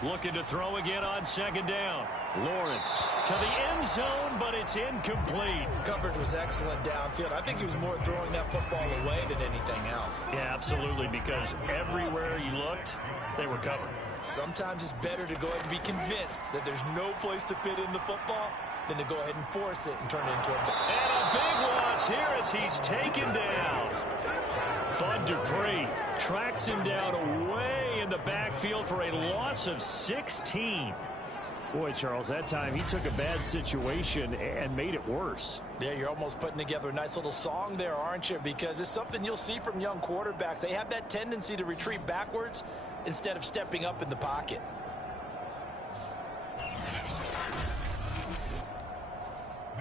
Looking to throw again on 2nd down. Lawrence to the end zone, but it's incomplete. Coverage was excellent downfield. I think he was more throwing that football away than anything else. Yeah, absolutely, because everywhere you looked, they were covered. Sometimes it's better to go ahead and be convinced that there's no place to fit in the football than to go ahead and force it and turn it into a... And a big loss here as he's taken down. Bud Dupree tracks him down away in the backfield for a loss of 16. Boy, Charles, that time he took a bad situation and made it worse. Yeah, you're almost putting together a nice little song there, aren't you? Because it's something you'll see from young quarterbacks. They have that tendency to retreat backwards instead of stepping up in the pocket.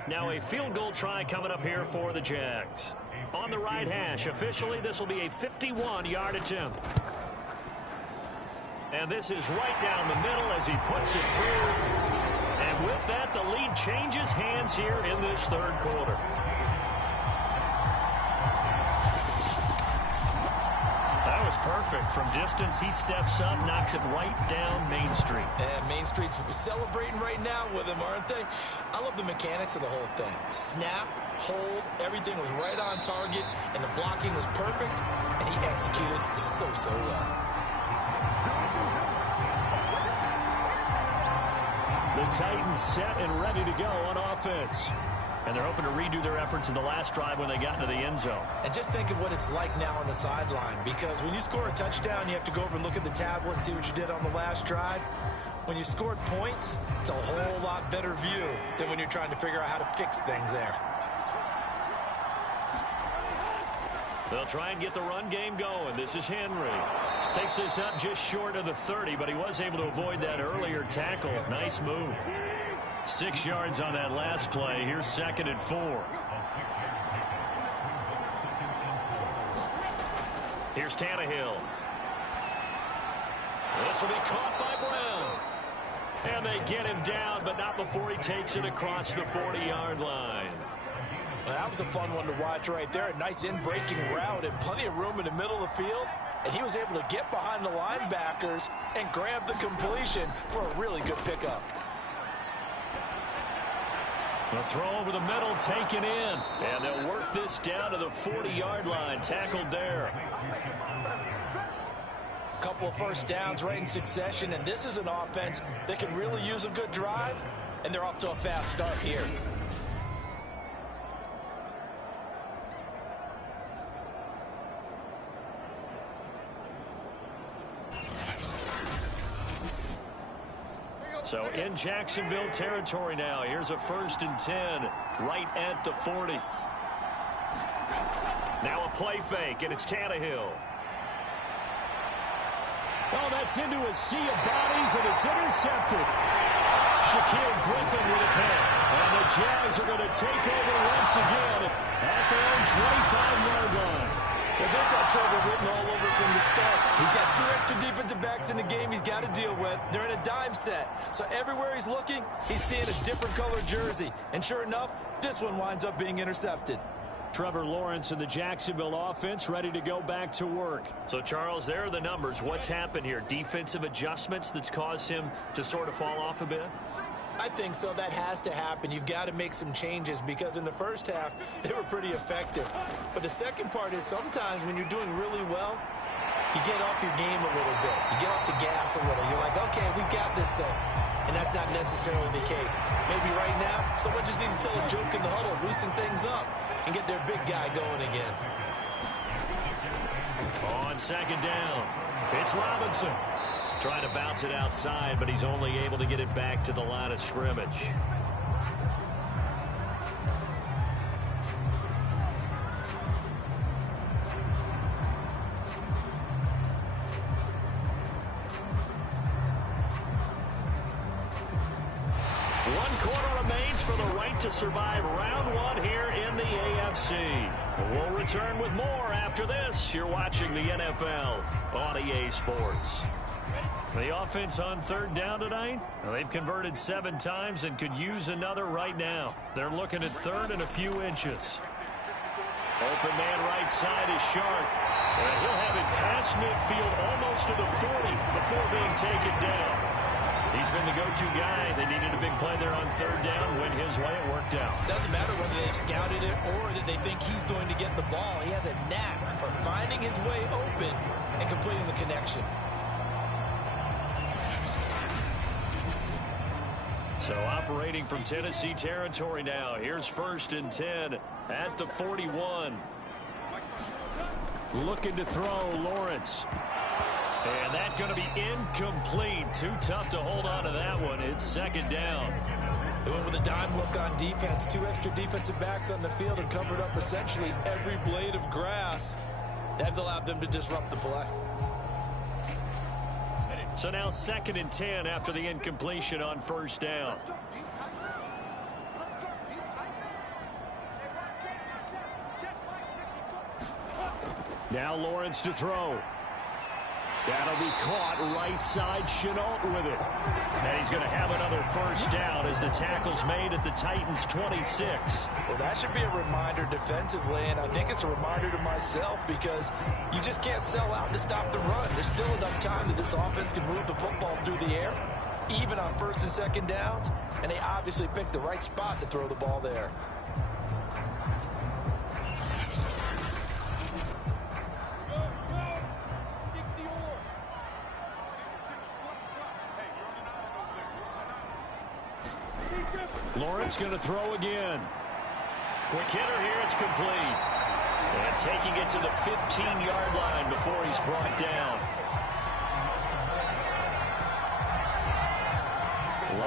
Now a field goal try coming up here for the Jags. On the right hash, officially this will be a 51-yard attempt. And this is right down the middle as he puts it through. And with that, the lead changes hands here in this 3rd quarter. That was perfect. From distance, he steps up, knocks it right down Main Street. And Main Street's celebrating right now with him, aren't they? I love the mechanics of the whole thing. Snap, hold, everything was right on target, and the blocking was perfect, and he executed so well. The Titans set and ready to go on offense. And they're hoping to redo their efforts in the last drive when they got into the end zone. And just think of what it's like now on the sideline, because when you score a touchdown, you have to go over and look at the tablet and see what you did on the last drive. when you scored points, it's a whole lot better view than when you're trying to figure out how to fix things there. They'll try and get the run game going. This is Henry. Takes this up just short of the 30, but he was able to avoid that earlier tackle. Nice move. 6 yards on that last play. Here's 2nd and 4. Here's Tannehill. This will be caught by Brown. And they get him down, but not before he takes it across the 40-yard line. Well, that was a fun one to watch right there. A nice in-breaking route and plenty of room in the middle of the field. And he was able to get behind the linebackers and grab the completion for a really good pickup. A throw over the middle, taken in. And they'll work this down to the 40-yard line. Tackled there. A couple of first downs right in succession. And this is an offense that can really use a good drive. And they're off to a fast start here. So in Jacksonville territory now. Here's a 1st and 10 right at the 40. Now a play fake, and it's Tannehill. Oh, that's into a sea of bodies, and it's intercepted. Shaquille Griffin with a pick. And the Jags are going to take over once again at their own 25-yard line. Well, this had trouble written all over from the start. He's got 2 extra defensive backs in the game he's got to deal with. They're in a dime set. So everywhere he's looking, he's seeing a different color jersey. And sure enough, this one winds up being intercepted. Trevor Lawrence and the Jacksonville offense ready to go back to work. So, Charles, there are the numbers. What's happened here? Defensive adjustments that's caused him to sort of fall off a bit? I think so. That has to happen. You've got to make some changes because in the first half, they were pretty effective. But the second part is sometimes when you're doing really well, you get off your game a little bit. You get off the gas a little. You're like, okay, we've got this thing. And that's not necessarily the case. Maybe right now, someone just needs to tell a joke in the huddle, loosen things up, and get their big guy going again. On 2nd down, it's Robinson. Trying to bounce it outside, but he's only able to get it back to the line of scrimmage. One quarter remains for the right to survive round 1 here in the AFC. We'll return with more after this. You're watching the NFL on EA Sports. The offense on 3rd down tonight, well, they've converted 7 times and could use another right now. They're looking at 3rd and a few inches. Open man right side is Shark. And he'll have it past midfield almost to the 40 before being taken down. He's been the go-to guy. They needed a big play there on 3rd down. Went his way, it worked out. Doesn't matter whether they've scouted it or that they think he's going to get the ball. He has a knack for finding his way open and completing the connection. So operating from Tennessee territory now. Here's 1st and 10 at the 41. Looking to throw, Lawrence. And that's going to be incomplete. Too tough to hold on to that one. It's 2nd down. They went with a dime look on defense. 2 extra defensive backs on the field and covered up essentially every blade of grass. That allowed them to disrupt the play. So now 2nd and 10 after the incompletion on 1st down. Now Lawrence to throw. That'll be caught right side. Chenault with it. And he's going to have another 1st down as the tackle's made at the Titans' 26. Well, that should be a reminder defensively, and I think it's a reminder to myself because you just can't sell out to stop the run. There's still enough time that this offense can move the football through the air, even on 1st and 2nd downs, and they obviously picked the right spot to throw the ball there. Lawrence going to throw again. Quick hitter here, it's complete. And taking it to the 15-yard line before he's brought down.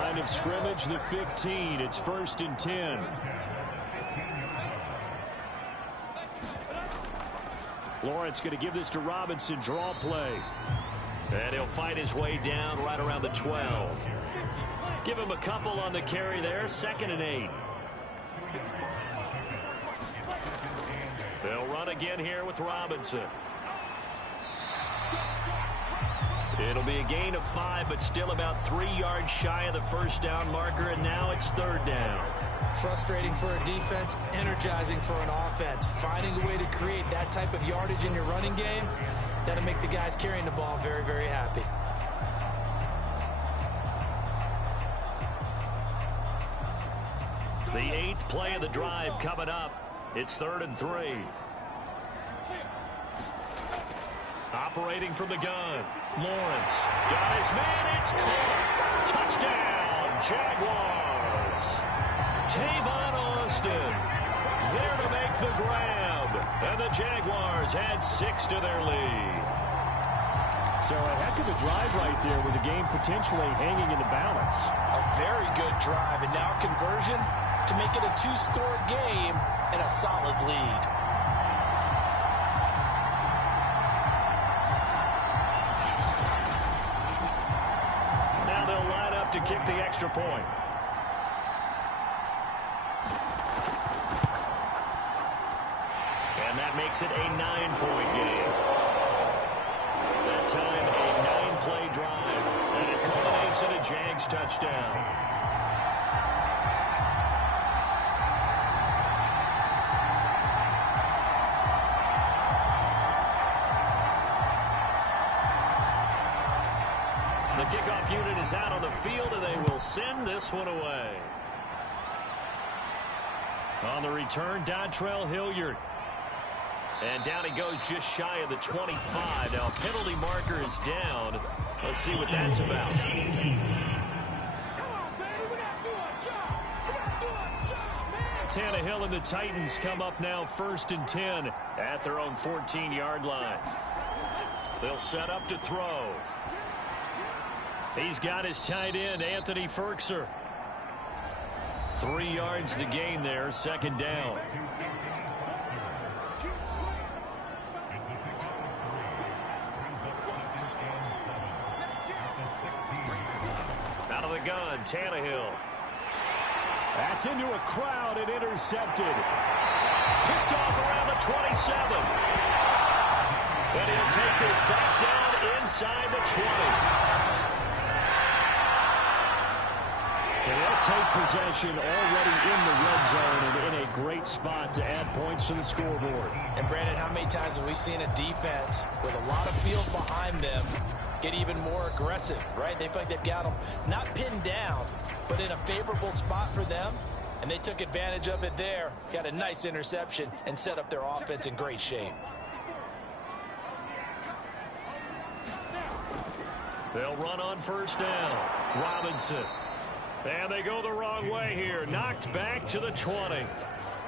Line of scrimmage, the 15. It's 1st and 10. Lawrence going to give this to Robinson. Draw play. And he'll fight his way down right around the 12. Give him a couple on the carry there. 2nd and 8. They'll run again here with Robinson. It'll be a gain of 5, but still about 3 yards shy of the first down marker, and now it's 3rd down. Frustrating for a defense, energizing for an offense. Finding a way to create that type of yardage in your running game, that'll make the guys carrying the ball very, very happy. The 8th play of the drive coming up. It's 3rd and 3. Operating from the gun. Lawrence got his man. It's caught. Touchdown, Jaguars. Tavon Austin there to make the grab. And the Jaguars add 6 to their lead. So a heck of a drive right there with the game potentially hanging in the balance. A very good drive, and now conversion to make it a 2-score game and a solid lead. Now they'll line up to kick the extra point. And that makes it a 9-point game. That time a 9-play drive, and it culminates in a Jags touchdown. The kickoff unit is out on the field, and they will send this one away. On the return, Dontrell Hilliard. And down he goes just shy of the 25. Now a penalty marker is down. Let's see what that's about. Tannehill and the Titans come up now 1st and 10 at their own 14-yard line. They'll set up to throw. He's got his tight end, Anthony Ferkser. 3 yards the gain there, 2nd down. Out of the gun, Tannehill. That's into a crowd and intercepted. Picked off around the 27. But he'll take this back down inside the 20. And they'll take possession already in the red zone and in a great spot to add points to the scoreboard. And Brandon, how many times have we seen a defense with a lot of field behind them get even more aggressive, right? They feel like they've got them not pinned down, but in a favorable spot for them, and they took advantage of it there, got a nice interception, and set up their offense in great shape. They'll run on 1st down. Robinson. And they go the wrong way here. Knocked back to the 20.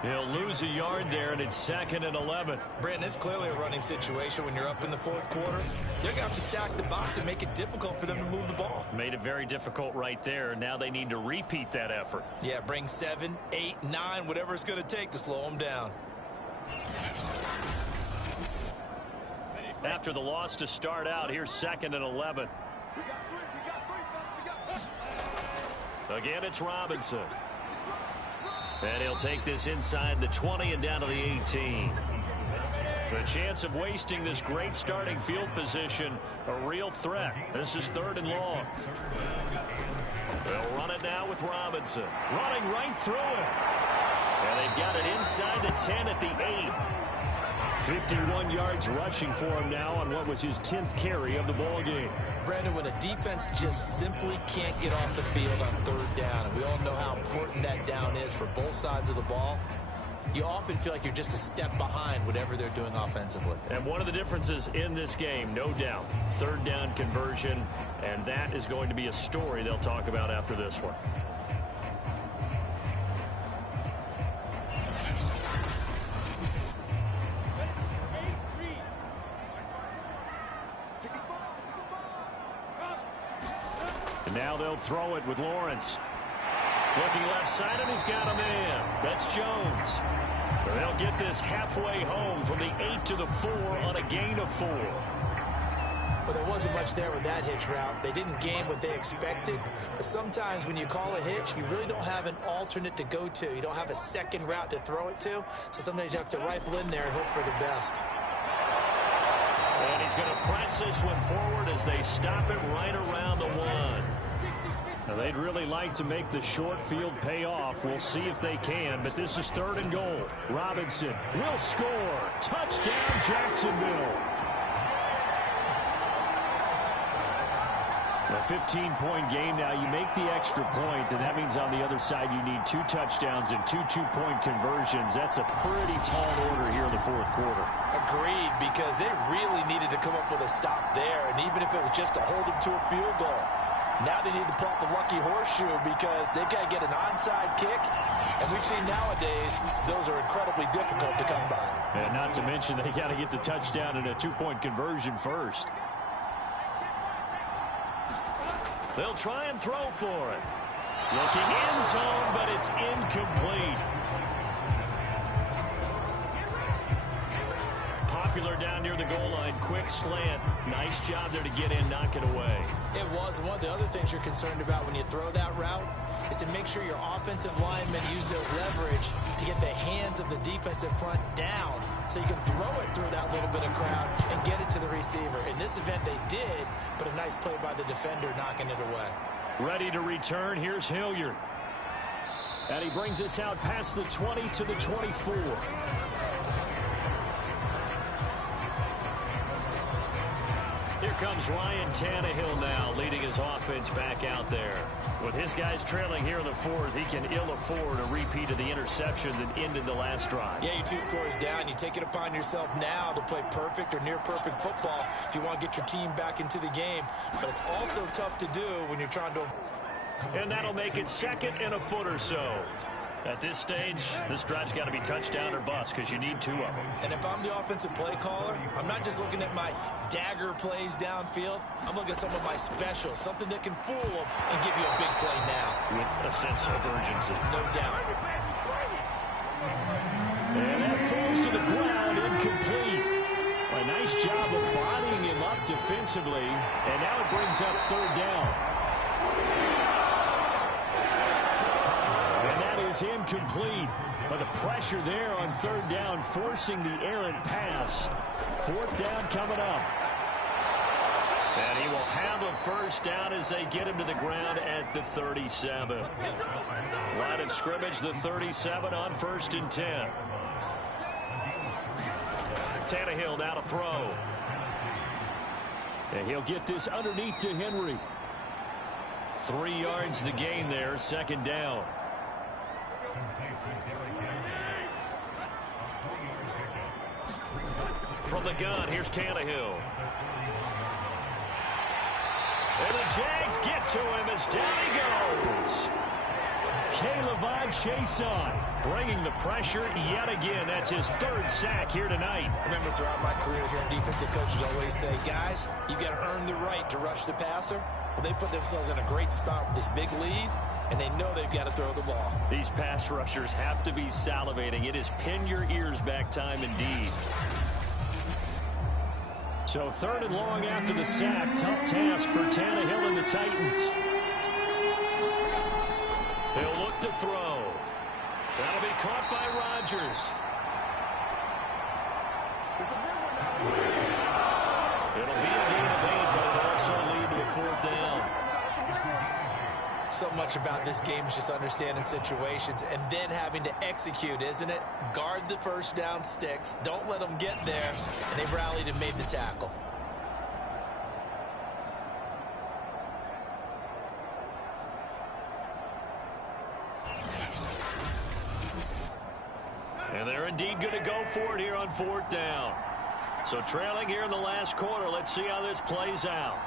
He'll lose a yard there, and it's 2nd and 11. Brandon, it's clearly a running situation when you're up in the 4th quarter. They're going to have to stack the box and make it difficult for them to move the ball. Made it very difficult right there. Now they need to repeat that effort. Yeah, bring 7, 8, 9, whatever it's going to take to slow them down. After the loss to start out, here's 2nd and 11. Again, it's Robinson. And he'll take this inside the 20 and down to the 18. The chance of wasting this great starting field position, a real threat. This is 3rd and long. They'll run it now with Robinson. Running right through it. And they've got it inside the 10 at the 8. 51 yards rushing for him now on what was his 10th carry of the ball game. Brandon, when a defense just simply can't get off the field on 3rd down, and we all know how important that down is for both sides of the ball, you often feel like you're just a step behind whatever they're doing offensively. And one of the differences in this game, no doubt, 3rd down conversion, and that is going to be a story they'll talk about after this one. Now they'll throw it with Lawrence. Looking left side, and he's got a man. That's Jones. They'll get this halfway home from the 8 to the 4 on a gain of 4. Well, there wasn't much there with that hitch route. They didn't gain what they expected. But sometimes when you call a hitch, you really don't have an alternate to go to. You don't have a second route to throw it to. So sometimes you have to rifle in there and hope for the best. And he's going to press this one forward as they stop it right around the 1. Now, they'd really like to make the short field pay off. We'll see if they can, but this is 3rd and goal. Robinson will score. Touchdown, Jacksonville. A 15-point game now. You make the extra point, and that means on the other side you need 2 touchdowns and 2 two-point conversions. That's a pretty tall order here in the 4th quarter. Agreed, because they really needed to come up with a stop there, and even if it was just to hold them to a field goal. Now they need to pull out the lucky horseshoe because they've got to get an onside kick. And we've seen nowadays those are incredibly difficult to come by. And not to mention they got to get the touchdown and a 2-point conversion first. They'll try and throw for it. Looking end zone, but it's incomplete. Popular down near the goal line. Quick slant. Nice job there to get in, knock it away. It was. One of the other things you're concerned about when you throw that route is to make sure your offensive linemen use their leverage to get the hands of the defensive front down so you can throw it through that little bit of crowd and get it to the receiver. In this event, they did, but a nice play by the defender knocking it away. Ready to return. Here's Hilliard. And he brings us out past the 20 to the 24. Here comes Ryan Tannehill now, leading his offense back out there. With his guys trailing here in the 4th, he can ill afford a repeat of the interception that ended the last drive. Yeah, you're 2 scores down. You take it upon yourself now to play perfect or near perfect football if you want to get your team back into the game. But it's also tough to do when you're trying to... And that'll make it 2nd and a foot or so. At this stage, this drive's got to be touchdown or bust because you need 2 of them. And if I'm the offensive play caller, I'm not just looking at my dagger plays downfield. I'm looking at some of my specials, something that can fool them and give you a big play now. With a sense of urgency. No doubt. And that falls to the ground, incomplete. A nice job of bodying him up defensively. And now it brings up 3rd down. Is incomplete, but the pressure there on 3rd down forcing the errant pass. 4th down coming up, and he will have a 1st down as they get him to the ground at the 37. Line of scrimmage, the 37 on 1st and 10. Tannehill now to throw, and he'll get this underneath to Henry. 3 yards the gain there, 2nd down. From the gun, here's Tannehill. And the Jags get to him as down he goes. Caleb Chason bringing the pressure yet again. That's his 3rd sack here tonight. I remember throughout my career here, defensive coaches always say, guys, you got to earn the right to rush the passer. Well, they put themselves in a great spot with this big lead, and they know they've got to throw the ball. These pass rushers have to be salivating. It is pin your ears back time indeed. So 3rd and long after the sack. Tough task for Tannehill and the Titans. He'll look to throw. That'll be caught by Rodgers. It'll be a gain of 8, but it'll also lead to a 4th down. So much about this game is just understanding situations and then having to execute, isn't it? Guard the 1st down sticks. Don't let them get there. And they rallied and made the tackle. And they're indeed going to go for it here on 4th down. So trailing here in the last quarter. Let's see how this plays out.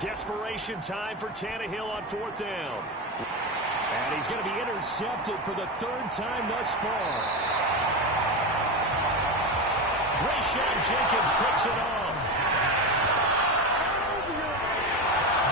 Desperation time for Tannehill on 4th down. And he's going to be intercepted for the 3rd time thus far. Rayshon Jenkins picks it off.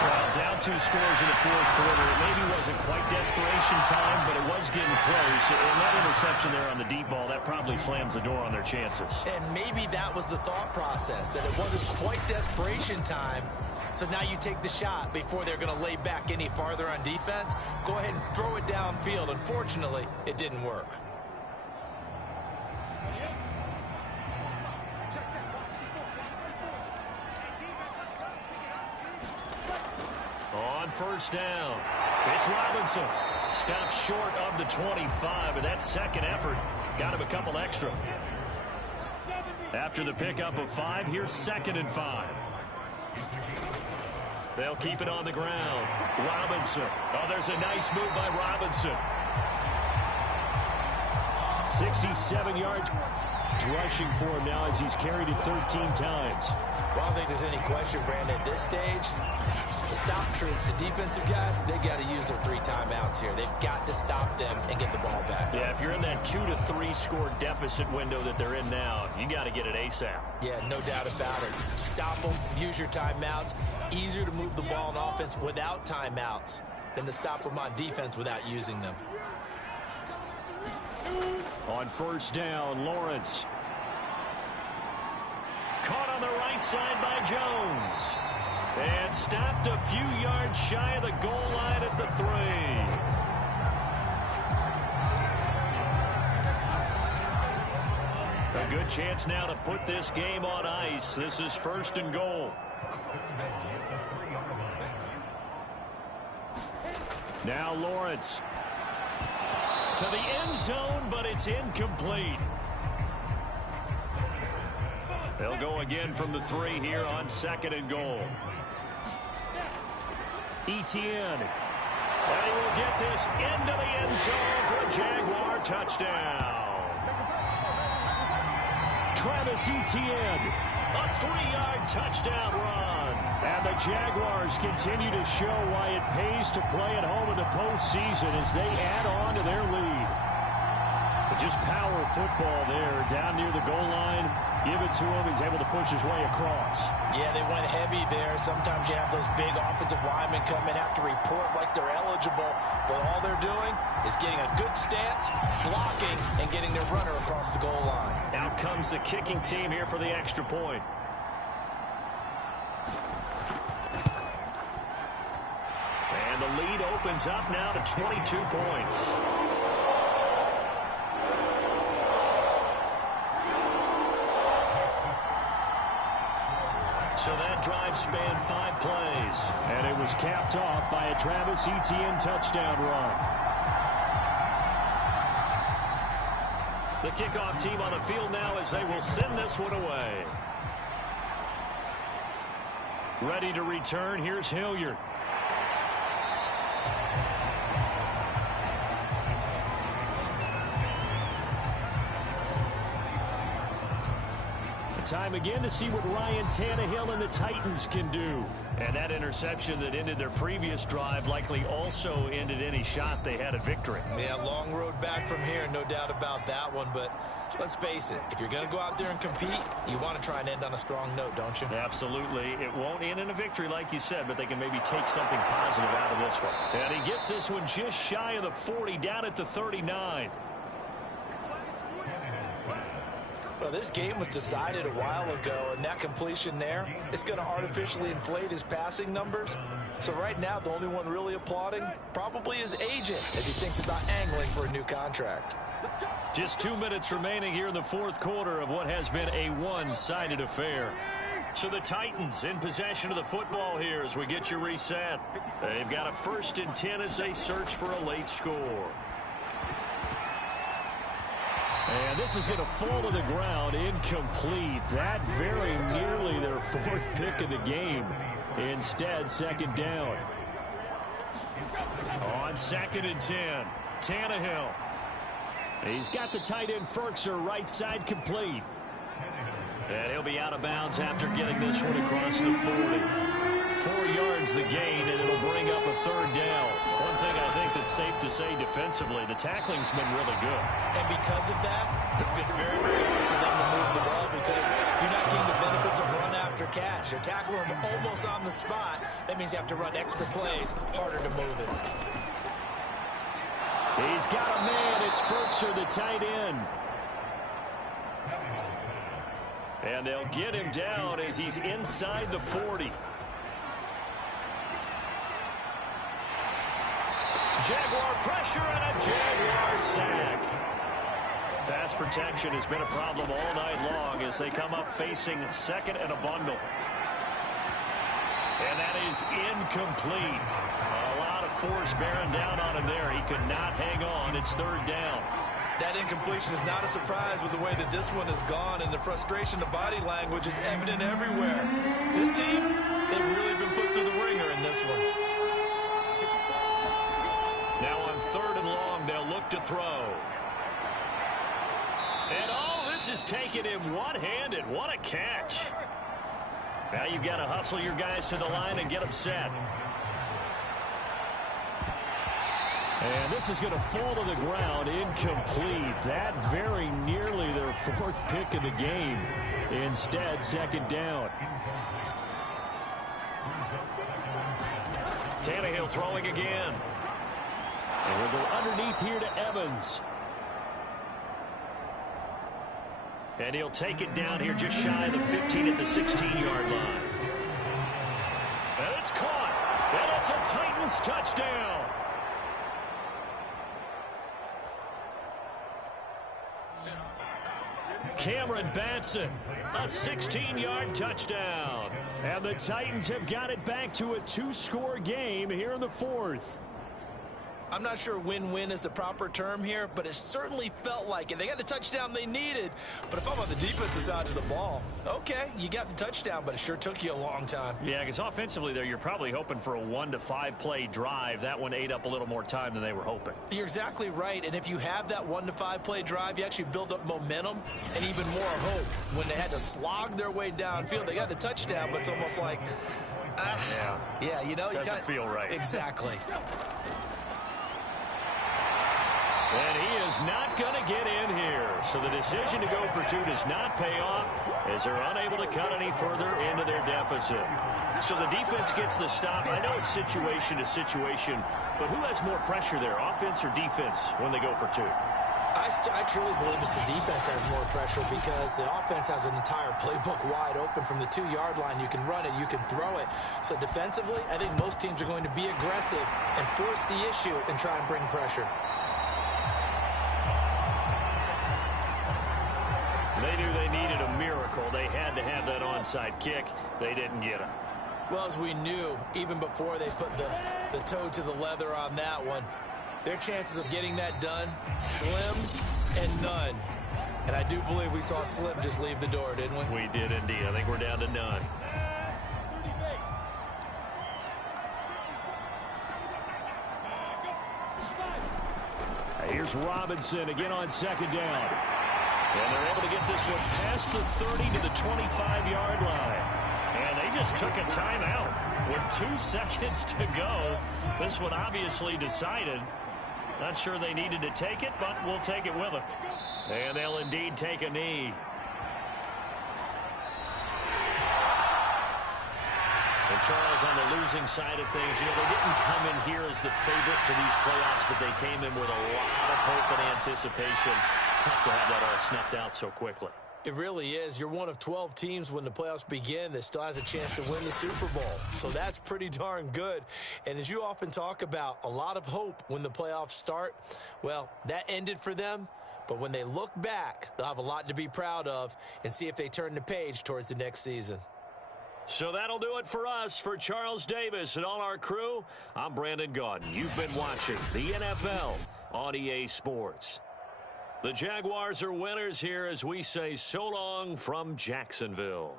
Well, down 2 scores in the fourth quarter. It maybe wasn't quite desperation time, but it was getting close. And that interception there on the deep ball, that probably slams the door on their chances. And maybe that was the thought process, that it wasn't quite desperation time. So now you take the shot before they're going to lay back any farther on defense. Go ahead and throw it downfield. Unfortunately, it didn't work. On first down, it's Robinson. Stops short of the 25, and that second effort got him a couple extra. After the pickup of 5, here's 2nd and 5. They'll keep it on the ground. Robinson. Oh, there's a nice move by Robinson. 67 yards rushing for him now as he's carried it 13 times. Well, I don't think there's any question, Brandon, at this stage, the stop troops, the defensive guys, they got to use their 3 timeouts here. They've got to stop them and get the ball back. Yeah, if you're in that 2 to 3 score deficit window that they're in now, you got to get it ASAP. Yeah, no doubt about it. Stop them, use your timeouts. Easier to move the ball on offense without timeouts than to stop them on defense without using them. On first down, Lawrence. Caught on the right side by Jones. And stopped a few yards shy of the goal line at the 3. A good chance now to put this game on ice. This is 1st and goal. Now Lawrence. To the end zone, but it's incomplete. They'll go again from the 3 here on 2nd and goal. Etienne. And he will get this into the end zone for a Jaguar touchdown. Travis Etienne. A 3-yard touchdown run. And the Jaguars continue to show why it pays to play at home in the postseason as they add on to their lead. But just power football there down near the goal line. Give it to him. He's able to push his way across. Yeah, they went heavy there. Sometimes you have those big offensive linemen come in, have to report like they're eligible. But all they're doing is getting a good stance, blocking, and getting their runner across the goal line. Out comes the kicking team here for the extra point. And the lead opens up now to 22 points. So that drive spanned 5 plays. And it was capped off by a Travis Etienne touchdown run. The kickoff team on the field now as they will send this one away. Ready to return. Here's Hilliard. Time again to see what Ryan Tannehill and the Titans can do. And that interception that ended their previous drive likely also ended any shot they had at victory. Yeah, long road back from here, no doubt about that one. But let's face it, if you're going to go out there and compete, you want to try and end on a strong note, don't you? Absolutely. It won't end in a victory like you said, but they can maybe take something positive out of this one. And he gets this one just shy of the 40, down at the 39. Well, this game was decided a while ago, and that completion there is going to artificially inflate his passing numbers. So right now, the only one really applauding probably his agent as he thinks about angling for a new contract. Just 2 minutes remaining here in the fourth quarter of what has been a one-sided affair. So the Titans in possession of the football here as we get you reset. They've got a 1st and 10 as they search for a late score. And this is going to fall to the ground incomplete. That very nearly their 4th pick of the game. Instead, 2nd down. On 2nd and 10, Tannehill. He's got the tight end Ferkser right side complete. And he'll be out of bounds after getting this one across the 40. 4 yards the gain, and it'll bring up a 3rd down. One thing I think that's safe to say defensively, the tackling's been really good. And because of that, it's been very, very hard for them to move the ball because you're not getting the benefits of run after after catch. They're tackling him almost on the spot. That means you have to run extra plays, harder to move it. He's got a man. It's Burkser, the tight end. And they'll get him down as he's inside the 40. Jaguar pressure and a Jaguar sack. Pass protection has been a problem all night long as they come up facing second and a bundle. And that is incomplete. A lot of force bearing down on him there. He could not hang on. It's third down. That incompletion is not a surprise with the way that this one has gone, and the frustration, the body language is evident everywhere. This team, they've really been put through the ringer in this one. Now on third and long, they'll look to throw. And oh, this is taking him one-handed. What a catch. Now you've got to hustle your guys to the line and get them set. And this is going to fall to the ground, incomplete. That very nearly their fourth pick of the game. Instead, second down. Tannehill throwing again. And we'll go underneath here to Evans. And he'll take it down here just shy of the 15 at the 16-yard line. And it's caught. And it's a Titans touchdown. Cameron Batson, a 16-yard touchdown. And the Titans have got it back to a two-score game here in the fourth. I'm not sure win-win is the proper term here, but it certainly felt like it. They got the touchdown they needed, but if I'm on the defensive side of the ball, okay, you got the touchdown, but it sure took you a long time. Yeah, because offensively there, you're probably hoping for a 1 to 5 play drive. That one ate up a little more time than they were hoping. You're exactly right, and if you have that 1 to 5 play drive, you actually build up momentum and even more hope. When they had to slog their way downfield, they got the touchdown, but it's almost like, yeah, you know, doesn't feel right. Exactly. And he is not going to get in here. So the decision to go for two does not pay off as they're unable to cut any further into their deficit. So the defense gets the stop. I know it's situation to situation, but who has more pressure there, offense or defense, when they go for two? I truly believe it's the defense has more pressure because the offense has an entire playbook wide open from the 2-yard line. You can run it, you can throw it. So defensively, I think most teams are going to be aggressive and force the issue and try and bring pressure. They knew they needed a miracle. They had to have that onside kick. They didn't get it. Well, as we knew, even before they put the toe to the leather on that one, their chances of getting that done, slim and none. And I do believe we saw Slim just leave the door, didn't we? We did indeed. I think we're down to none. Here's Robinson again on second down. And they're able to get this one past the 30 to the 25-yard line. And they just took a timeout with 2 seconds to go. This one obviously decided. Not sure they needed to take it, but we'll take it with them. And they'll indeed take a knee. And Charles, on the losing side of things, you know, they didn't come in here as the favorite to these playoffs, but they came in with a lot of hope and anticipation. Tough to have that all snuffed out so quickly. It really is. You're one of 12 teams when the playoffs begin that still has a chance to win the Super Bowl. So that's pretty darn good. And as you often talk about, a lot of hope when the playoffs start. Well, that ended for them. But when they look back, they'll have a lot to be proud of and see if they turn the page towards the next season. So that'll do it for us. For Charles Davis and all our crew, I'm Brandon Gaudin. You've been watching the NFL on EA Sports. The Jaguars are winners here as we say so long from Jacksonville.